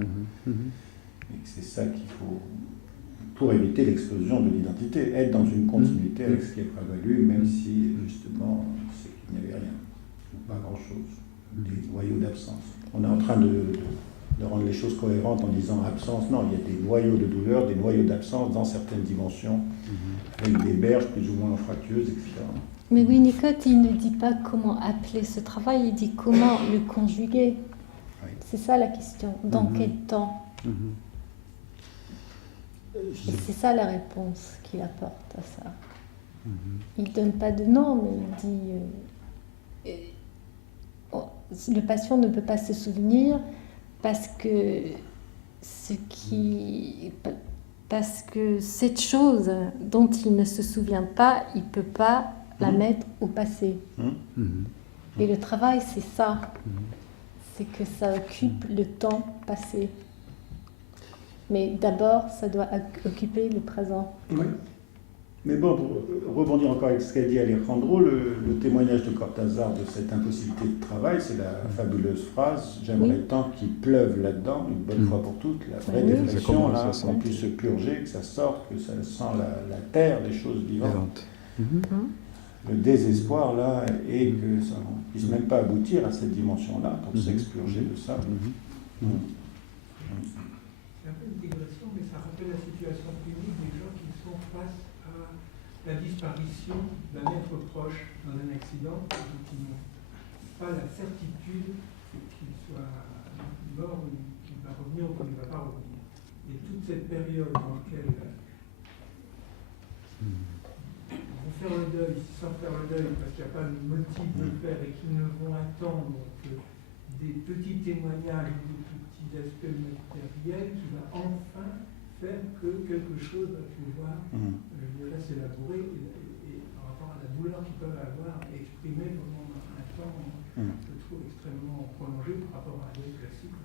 Et c'est ça qu'il faut, pour éviter l'explosion de l'identité, être dans une continuité avec ce qui est prévalu, même si justement c'est qu'il n'y avait rien, pas grand-chose, des noyaux d'absence. On est en train de rendre les choses cohérentes en disant absence. Non, il y a des noyaux de douleur, des noyaux d'absence dans certaines dimensions, avec des berges plus ou moins fractueuses, etc. Mais Winnicott, il ne dit pas comment appeler ce travail, il dit comment le conjuguer. Oui. C'est ça la question. Dans quel temps? Et c'est ça la réponse qu'il apporte à ça. Il ne donne pas de nom, mais il dit le patient ne peut pas se souvenir parce que cette chose dont il ne se souvient pas, il ne peut pas la mettre au passé. Et le travail, c'est ça. C'est que ça occupe le temps passé. Mais d'abord, ça doit occuper le présent. Oui. Mais bon, pour rebondir encore avec ce qu'a dit Alejandro, le témoignage de Cortázar de cette impossibilité de travail, c'est la fabuleuse phrase « J'aimerais tant qu'il pleuve là-dedans, une bonne fois pour toutes, la vraie dépression, là, qu'on puisse se purger, que ça sorte, que ça sent la terre des choses vivantes. » Le désespoir, là, et que ça ne puisse même pas aboutir à cette dimension-là, pour s'expurger de ça. C'est un peu une digression, mais ça rappelle la situation clinique des gens qui sont face à la disparition d'un être proche dans un accident et qui n'ont pas la certitude qu'il soit mort ou qu'il va revenir ou qu'il ne va pas revenir. Et toute cette période dans laquelle vont faire le deuil sans faire le deuil parce qu'il n'y a pas le motif de le faire et qu'ils ne vont attendre que des petits témoignages, des petits aspects matériels qui va enfin faire que quelque chose va pouvoir s'élaborer et par rapport à la douleur qu'ils peuvent avoir exprimée pendant un temps, je trouve extrêmement prolongé par rapport à des classiques.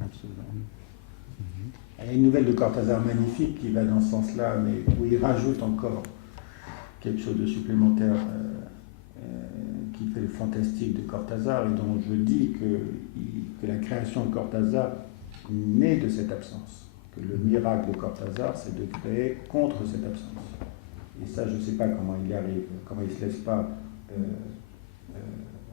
Absolument. Il y a une nouvelle de Cortázar magnifique qui va dans ce sens-là, mais où il rajoute encore quelque chose de supplémentaire qui fait le fantastique de Cortázar et dont je dis que la création de Cortázar naît de cette absence. Que le miracle de Cortázar, c'est de créer contre cette absence. Et ça, je ne sais pas comment il y arrive, comment il ne se laisse pas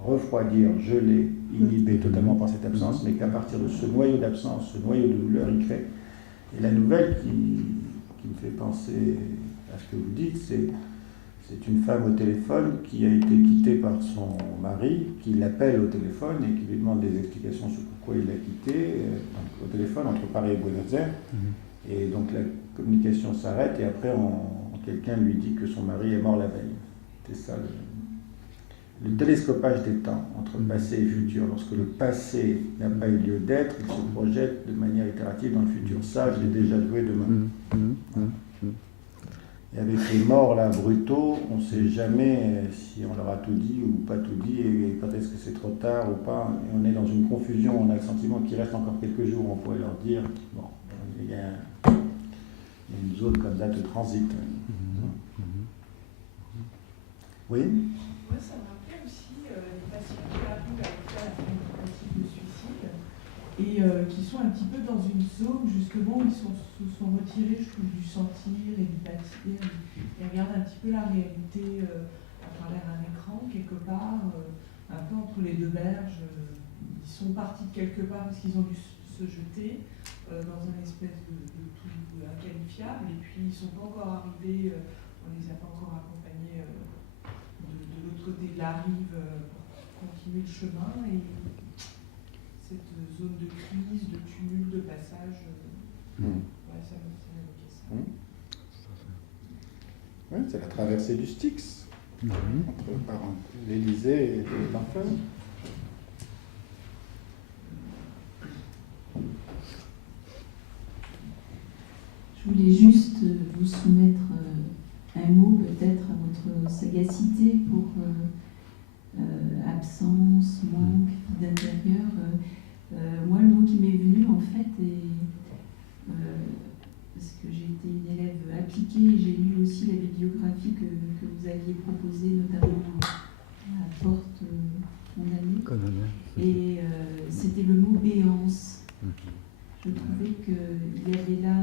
refroidir, geler, inhiber totalement par cette absence, mais qu'à partir de ce noyau d'absence, ce noyau de douleur, il crée. Et la nouvelle qui me fait penser à ce que vous dites, c'est une femme au téléphone qui a été quittée par son mari, qui l'appelle au téléphone et qui lui demande des explications sur pourquoi il l'a quittée, au téléphone entre Paris et Buenos Aires. Et donc la communication s'arrête et après quelqu'un lui dit que son mari est mort la veille. C'est ça le télescopage des temps entre le passé et le futur. Lorsque le passé n'a pas eu lieu d'être, il se projette de manière itérative dans le futur. Ça, je l'ai déjà joué demain. Et avec les morts là, brutaux, on ne sait jamais si on leur a tout dit ou pas tout dit, et quand est-ce que c'est trop tard ou pas. Et on est dans une confusion, on a le sentiment qu'il reste encore quelques jours, on pourrait leur dire, bon, il y a une zone comme ça de transit. Oui. Moi, ça me rappelait aussi les patients qui arrivent à faire une tentative de suicide et qui sont un petit peu dans une zone justement où ils se sont retirés, je trouve, du sentir et du bâtir. Ils regardent un petit peu la réalité à travers un écran, quelque part, un peu entre les deux berges. Ils sont partis de quelque part parce qu'ils ont dû se jeter dans une espèce de tout inqualifiable et puis ils ne sont pas encore arrivés, on ne les a pas encore accompagnés de l'autre côté de la rive pour continuer le chemin et cette zone de crise, de tumulte, de passage, ça m'évoquait ça. Oui, c'est la traversée du Styx entre l'Élysée et l'enfer. Je voulais juste vous soumettre un mot peut-être à votre sagacité pour absence, manque, vie d'intérieur. Moi, le mot qui m'est venu en fait, parce que j'ai été une élève appliquée, j'ai lu aussi la bibliographie que vous aviez proposée, notamment à Porte condamnée. Et c'était le mot béance. Je trouvais qu'il y avait là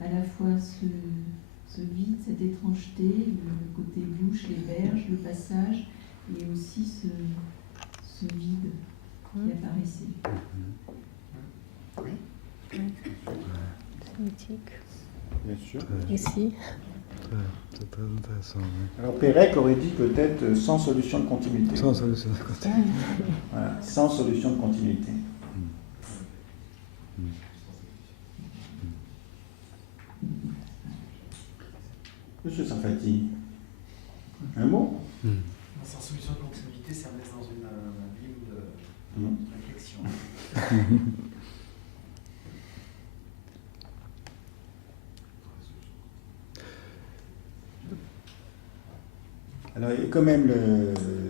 à la fois ce vide, cette étrangeté, le côté bouche, les berges, le passage, et aussi ce vide qui apparaissait. politique Bien sûr. ici. C'est très intéressant. Oui. Alors Pérec aurait dit peut-être sans solution de continuité. Sans solution de continuité. Voilà, sans solution de continuité. Monsieur Sarfati, un mot? Sans solution de continuité, ça me laisse dans une abîme de réflexion. Alors, il y a quand même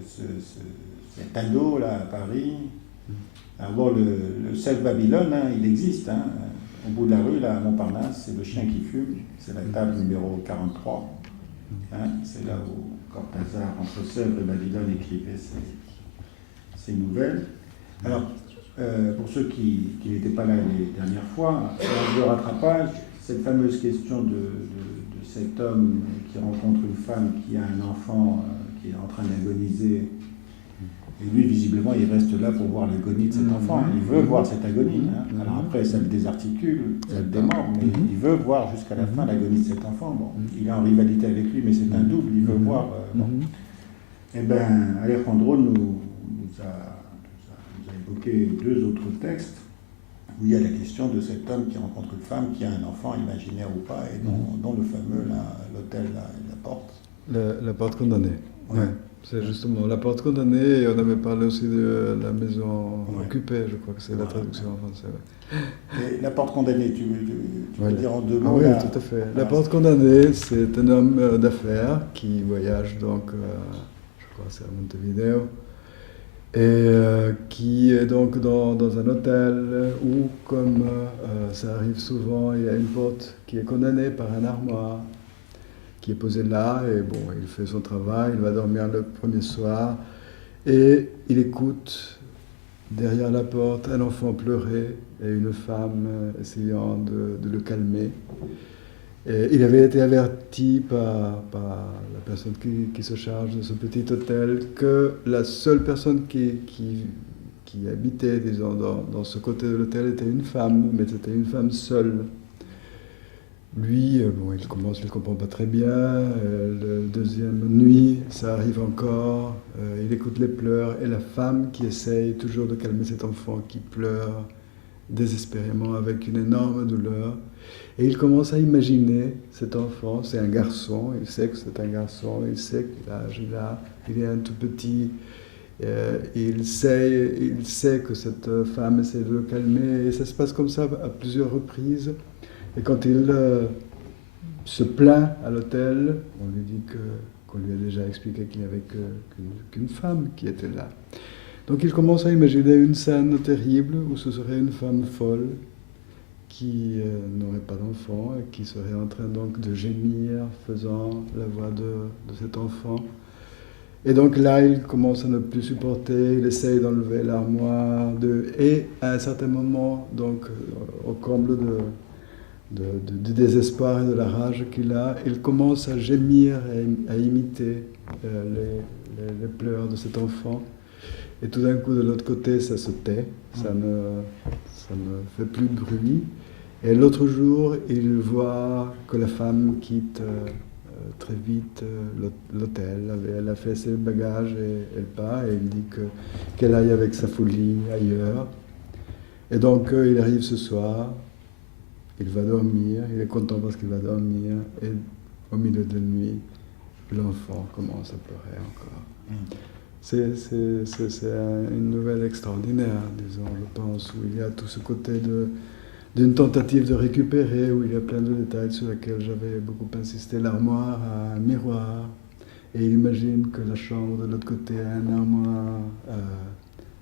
cet ado là à Paris. Alors, le self Babylone, hein, il existe. Hein, au bout de la rue, là, à Montparnasse, c'est le chien qui fume. C'est la table numéro 43. Hein, c'est là où Cortázar, entre Sèvres et Babylone, écrivait ses nouvelles. Alors, pour ceux qui n'étaient pas là les dernières fois, de rattrapage, cette fameuse question de cet homme qui rencontre une femme qui a un enfant qui est en train d'agoniser, et lui, visiblement, il reste là pour voir l'agonie de cet enfant. Il veut voir cette agonie. Hein. Alors après, ça le désarticule, ça le démembre, mais il veut voir jusqu'à la fin l'agonie de cet enfant. Bon, il est en rivalité avec lui, mais c'est un double, il veut voir. Bon. Eh bien, Alejandro nous a évoqué deux autres textes où il y a la question de cet homme qui rencontre une femme qui a un enfant, imaginaire ou pas, et dont le fameux, l'hôtel, la porte. La porte condamnée. Ouais. C'est justement la porte condamnée, et on avait parlé aussi de la maison occupée, je crois que c'est la traduction en français. Et la porte condamnée, tu veux dire en deux mots? Oui, tout à fait. La porte condamnée, c'est un homme d'affaires qui voyage donc, je crois que c'est à Montevideo, et qui est donc dans un hôtel où, comme ça arrive souvent, il y a une porte qui est condamnée par un armoire qui est posé là, et bon, il fait son travail, il va dormir le premier soir, et il écoute derrière la porte un enfant pleurer et une femme essayant de le calmer. Et il avait été averti par la personne qui se charge de ce petit hôtel que la seule personne qui habitait, disons, dans ce côté de l'hôtel était une femme, mais c'était une femme seule. Lui, bon, il ne comprend pas très bien. La deuxième nuit, ça arrive encore. Il écoute les pleurs et la femme qui essaye toujours de calmer cet enfant qui pleure désespérément avec une énorme douleur. Et il commence à imaginer cet enfant. C'est un garçon. Il sait que c'est un garçon. Il sait quel âge il a. Il est un tout petit. Il sait que cette femme essaie de le calmer. Et ça se passe comme ça à plusieurs reprises. Et quand il se plaint à l'hôtel, on lui dit qu'on lui a déjà expliqué qu'il n'y avait qu'une femme qui était là. Donc il commence à imaginer une scène terrible où ce serait une femme folle qui n'aurait pas d'enfant et qui serait en train donc de gémir, faisant la voix de cet enfant. Et donc là, il commence à ne plus supporter, il essaye d'enlever l'armoire, et à un certain moment, donc au comble du désespoir et de la rage qu'il a, il commence à gémir et à imiter les pleurs de cet enfant. Et tout d'un coup, de l'autre côté, ça se tait, ça ne fait plus de bruit. Et l'autre jour, il voit que la femme quitte très vite l'hôtel. Elle a fait ses bagages et elle part, et il dit qu'elle aille avec sa folie ailleurs. Et donc, il arrive ce soir. Il va dormir, il est content parce qu'il va dormir, et au milieu de la nuit, l'enfant commence à pleurer encore. C'est une nouvelle extraordinaire, disons, je pense, où il y a tout ce côté d'une tentative de récupérer, où il y a plein de détails sur lesquels j'avais beaucoup insisté. L'armoire a un miroir, et il imagine que la chambre de l'autre côté a un armoire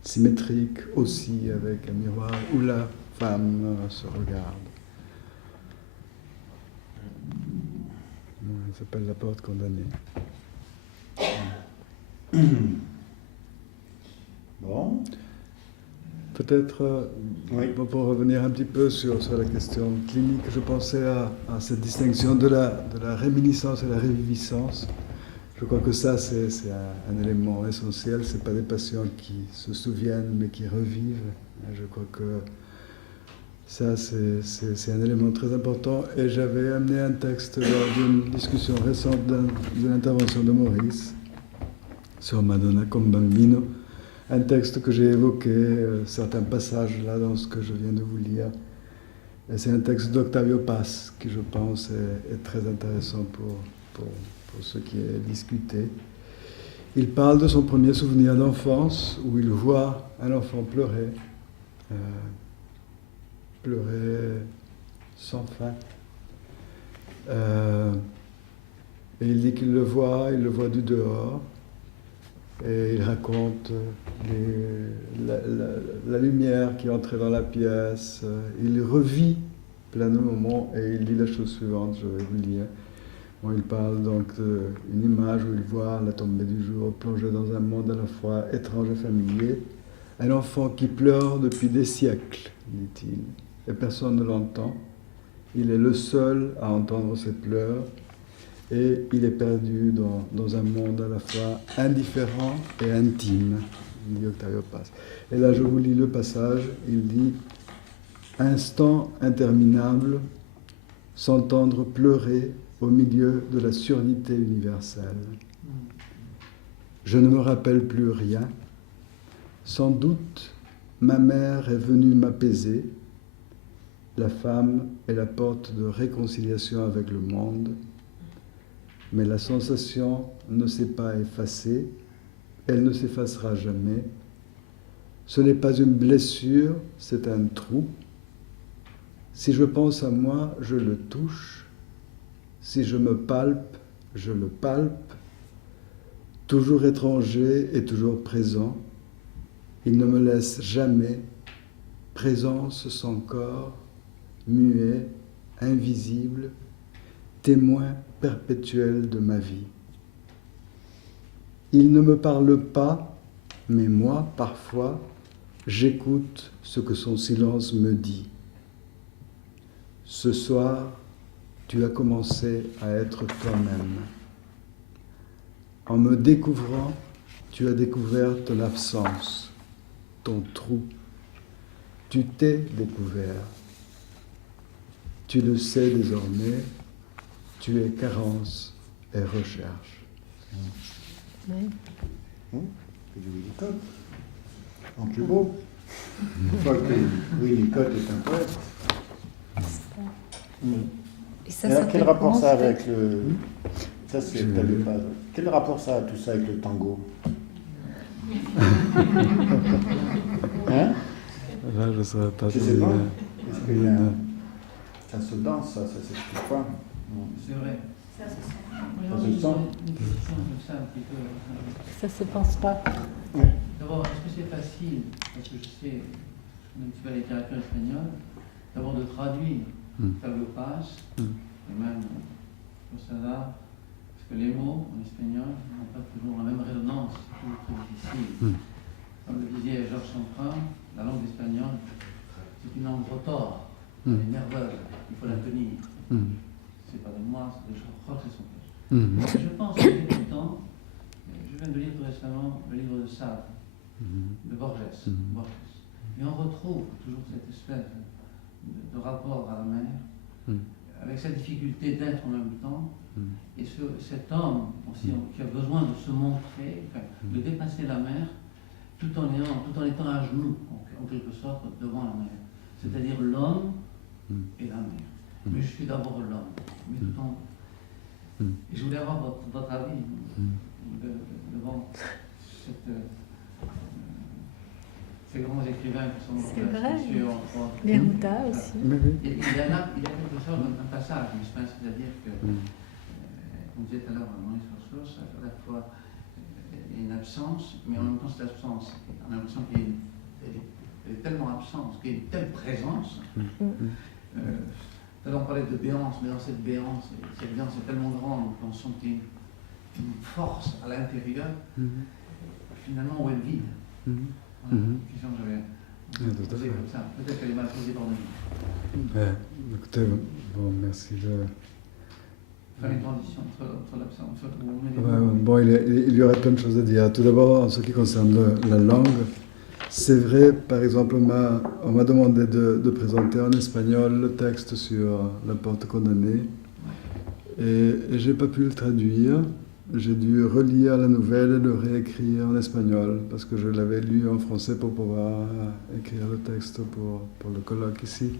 symétrique aussi, avec un miroir où la femme se regarde. Ça s'appelle La porte condamnée. Bon. Peut-être, pour revenir un petit peu sur la question clinique, je pensais à cette distinction de la réminiscence et la réviviscence. Je crois que ça, c'est un élément essentiel. Ce n'est pas des patients qui se souviennent, mais qui revivent. Je crois que Ça, c'est un élément très important. Et j'avais amené un texte lors d'une discussion récente de l'intervention de Maurice sur Madonna comme Bambino. Un texte que j'ai évoqué, certains passages là dans ce que je viens de vous lire. Et c'est un texte d'Octavio Paz qui, je pense, est très intéressant pour ce qui est discuté. Il parle de son premier souvenir d'enfance où il voit un enfant pleurer. Pleurer sans fin. Et il dit qu'il le voit du dehors, et il raconte la lumière qui entrait dans la pièce. Il revit plein de moments, et il dit la chose suivante, je vais vous lire. Bon, il parle donc d'une image où il voit la tombée du jour, plongé dans un monde à la fois étrange et familier. Un enfant qui pleure depuis des siècles, dit-il. Et personne ne l'entend. Il est le seul à entendre ses pleurs et il est perdu dans un monde à la fois indifférent et intime, dit Octavio Paz. Et là, je vous lis le passage. Il dit « Instant interminable, s'entendre pleurer au milieu de la surdité universelle. Je ne me rappelle plus rien. Sans doute, ma mère est venue m'apaiser. La femme est la porte de réconciliation avec le monde, mais la sensation ne s'est pas effacée, elle ne s'effacera jamais. Ce n'est pas une blessure, c'est un trou. Si je pense à moi, je le touche. Si je me palpe, je le palpe. Toujours étranger et toujours présent, il ne me laisse jamais. Présence sans corps, muet, invisible, témoin perpétuel de ma vie. Il ne me parle pas, mais moi, parfois, j'écoute ce que son silence me dit. Ce soir, tu as commencé à être toi-même. En me découvrant, tu as découvert ton absence, ton trou. Tu t'es découvert. Tu le sais désormais, tu es carence et recherche. C'est du Winnicott, en plus beau. Une fois que Winnicott est un poète. Et ça, alors, quel rapport ça a fait avec le... Ça, c'est pas... Quel rapport ça a tout ça avec le tango? Hein? Là, je ne saurais pas. Je sais pas. Est-ce qu'il y a... Ça se danse, ça s'explique pas. C'est vrai. Ça se sent. Ça se sent. Ça se pense pas. D'abord, est-ce que c'est facile, parce que je sais un petit peu la littérature espagnole, d'abord de traduire Octavio Paz, et même Posada, parce que les mots en espagnol n'ont pas toujours la même résonance, c'est toujours très difficile. Comme le disait Georges Semprin, la langue espagnole, c'est une langue rotor, elle est nerveuse, il faut la tenir. C'est pas de moi, c'est de Jorge Semprin. Je pense qu'il y a du temps, je viens de lire tout récemment le livre de Sade, de Borges. Et on retrouve toujours cette espèce de rapport à la mer, avec cette difficulté d'être en même temps, et cet homme aussi qui a besoin de se montrer, de dépasser la mer, tout en étant à genoux, en quelque sorte, devant la mer. C'est-à-dire l'homme et la mer. Mais je suis d'abord l'homme. Mais tout en... Et je voulais avoir votre avis devant ces grands écrivains qui sont C'est vrai. sur Neruda aussi. Il y a là, il y a quelque chose, un passage, c'est-à-dire que, comme disait tout à l'heure Maurice Rousseau, à la fois il y a une absence, mais en même temps cette absence, on a l'impression qu'elle est tellement absente, qu'il y a une telle présence. Tout à l'heure on parlait de béance, mais dans cette béance est tellement grande qu'on sent qu'il y a une force à l'intérieur, finalement où elle vide. Voilà, une question que j'avais posée comme ça. Peut-être qu'elle est mal posée par nous. Écoutez, bon, merci de... Faire une transition entre l'absence. Bon, il y aurait plein de choses à dire. Tout d'abord, en ce qui concerne la langue, c'est vrai, par exemple, on m'a demandé de présenter en espagnol le texte sur La Porte condamnée, et je n'ai pas pu le traduire. J'ai dû relire la nouvelle et le réécrire en espagnol, parce que je l'avais lu en français pour pouvoir écrire le texte pour le colloque ici.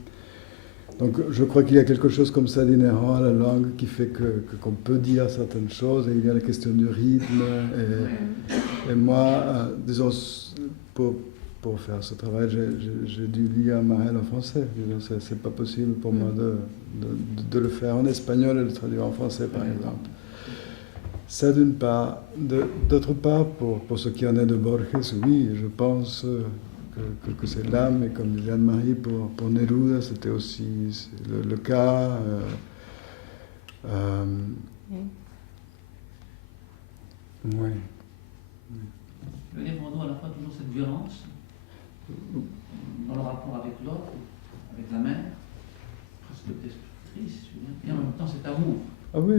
Donc je crois qu'il y a quelque chose comme ça d'inhérent à la langue qui fait qu'on peut dire certaines choses, et il y a la question du rythme. Et moi, disons, pour faire ce travail, j'ai dû lire Marel en français. C'est pas possible pour moi de le faire en espagnol et de le traduire en français, par exemple. Ça d'une part. D'autre part, pour ce qui en est de Borges, oui, je pense que c'est l'âme, et comme disait Anne-Marie, pour Neruda, c'était aussi le cas. Oui. Le livre nous à la fois toujours cette violence dans le rapport avec l'autre, avec la mère, presque destructrice, et en même temps cet amour. Ah oui.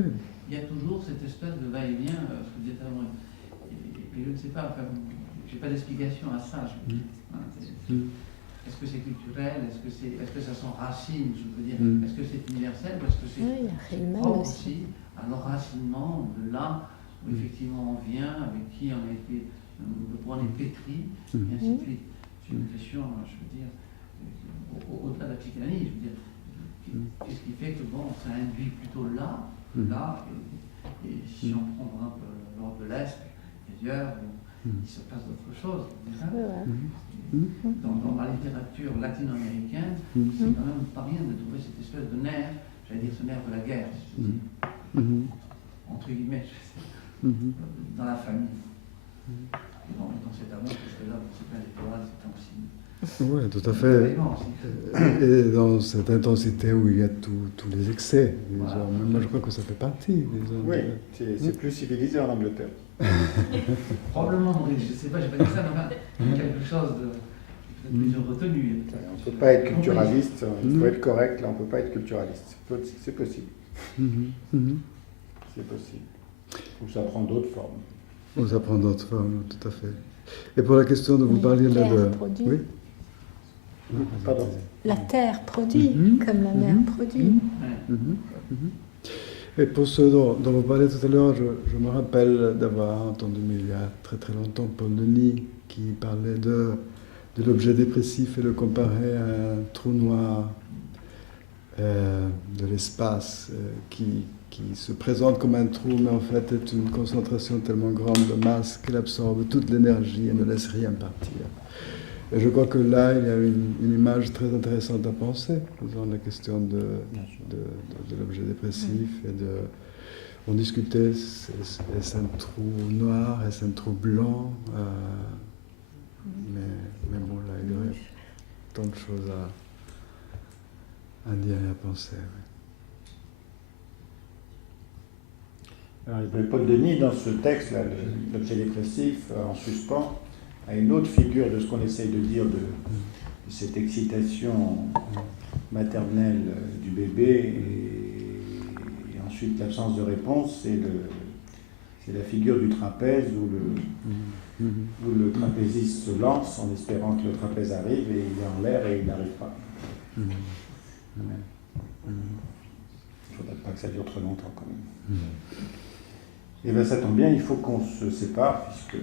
Il y a toujours cette espèce de va-et-vient, ce que disait avant. Et je ne sais pas, enfin, je n'ai pas d'explication à ça. Est-ce que c'est culturel? Est-ce que ça s'enracine? Je veux dire, est-ce que c'est universel? Ou est-ce que c'est propre aussi à l'enracinement de là où effectivement on vient, avec qui on a été, de quoi on est pétri, et ainsi de suite. C'est une question, je veux dire, au-delà de la psychanalyse, je veux dire, qu'est-ce qui fait que bon, ça induit plutôt là, et si on prend par exemple l'Europe de l'Est, ailleurs, il se passe d'autres choses. Dans la littérature latino-américaine, c'est quand même pas rien de trouver cette espèce de nerf, j'allais dire ce nerf de la guerre, si je veux dire, entre guillemets, dans la famille. Et dans cet amour, parce que là, c'est pas l'étoile, c'est aussi. Oui, tout à fait. Et dans cette intensité où il y a tous les excès. Voilà. Moi, je crois que ça fait partie. Oui, c'est plus civilisé en Angleterre. Probablement, je ne sais pas, je n'ai pas dit ça, mais quelque chose de plus retenu. On ne peut pas être culturaliste, il faut être correct, là, on ne peut pas être culturaliste. C'est possible. C'est possible. Ou ça prend d'autres formes. Ou ça prend d'autres formes, tout à fait. Et pour la question de vous parliez là de... Oui. Pardon. La terre produit, comme la mer produit. Et pour ce dont vous parlez tout à l'heure, je me rappelle d'avoir entendu, mais il y a très très longtemps, Paul Denis, qui parlait de l'objet dépressif et le comparait à un trou noir de l'espace qui se présente comme un trou, mais en fait est une concentration tellement grande de masse qu'elle absorbe toute l'énergie et ne laisse rien partir. Et je crois que là, il y a une image très intéressante à penser, dans la question de l'objet dépressif. On discutait, est-ce un trou noir, est-ce un trou blanc, mais bon, là, il y aurait tant de choses à dire et à penser. Oui. Alors, Paul Denis, dans ce texte, l'objet dépressif en suspens, a une autre figure de ce qu'on essaye de dire de cette excitation maternelle du bébé et ensuite l'absence de réponse, c'est la figure du trapèze où le trapéziste se lance en espérant que le trapèze arrive et il est en l'air et il n'arrive pas. Il ne faudrait pas que ça dure trop longtemps quand même. Et bien ça tombe bien, il faut qu'on se sépare, puisque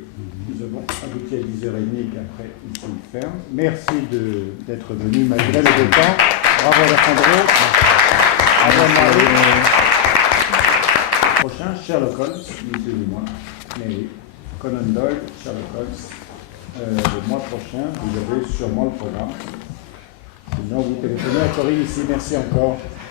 nous avons abouti à 10h30 et qu'après, il ferme. Merci d'être venu malgré le temps. Bravo Alejandro. Bravo Marie. Prochain, Sherlock Holmes, ni plus ni moins. Mais oui, Conan Doyle, Sherlock Holmes. Le mois prochain, vous avez sûrement le programme. Sinon, vous téléphonez à Corinne ici. Merci encore.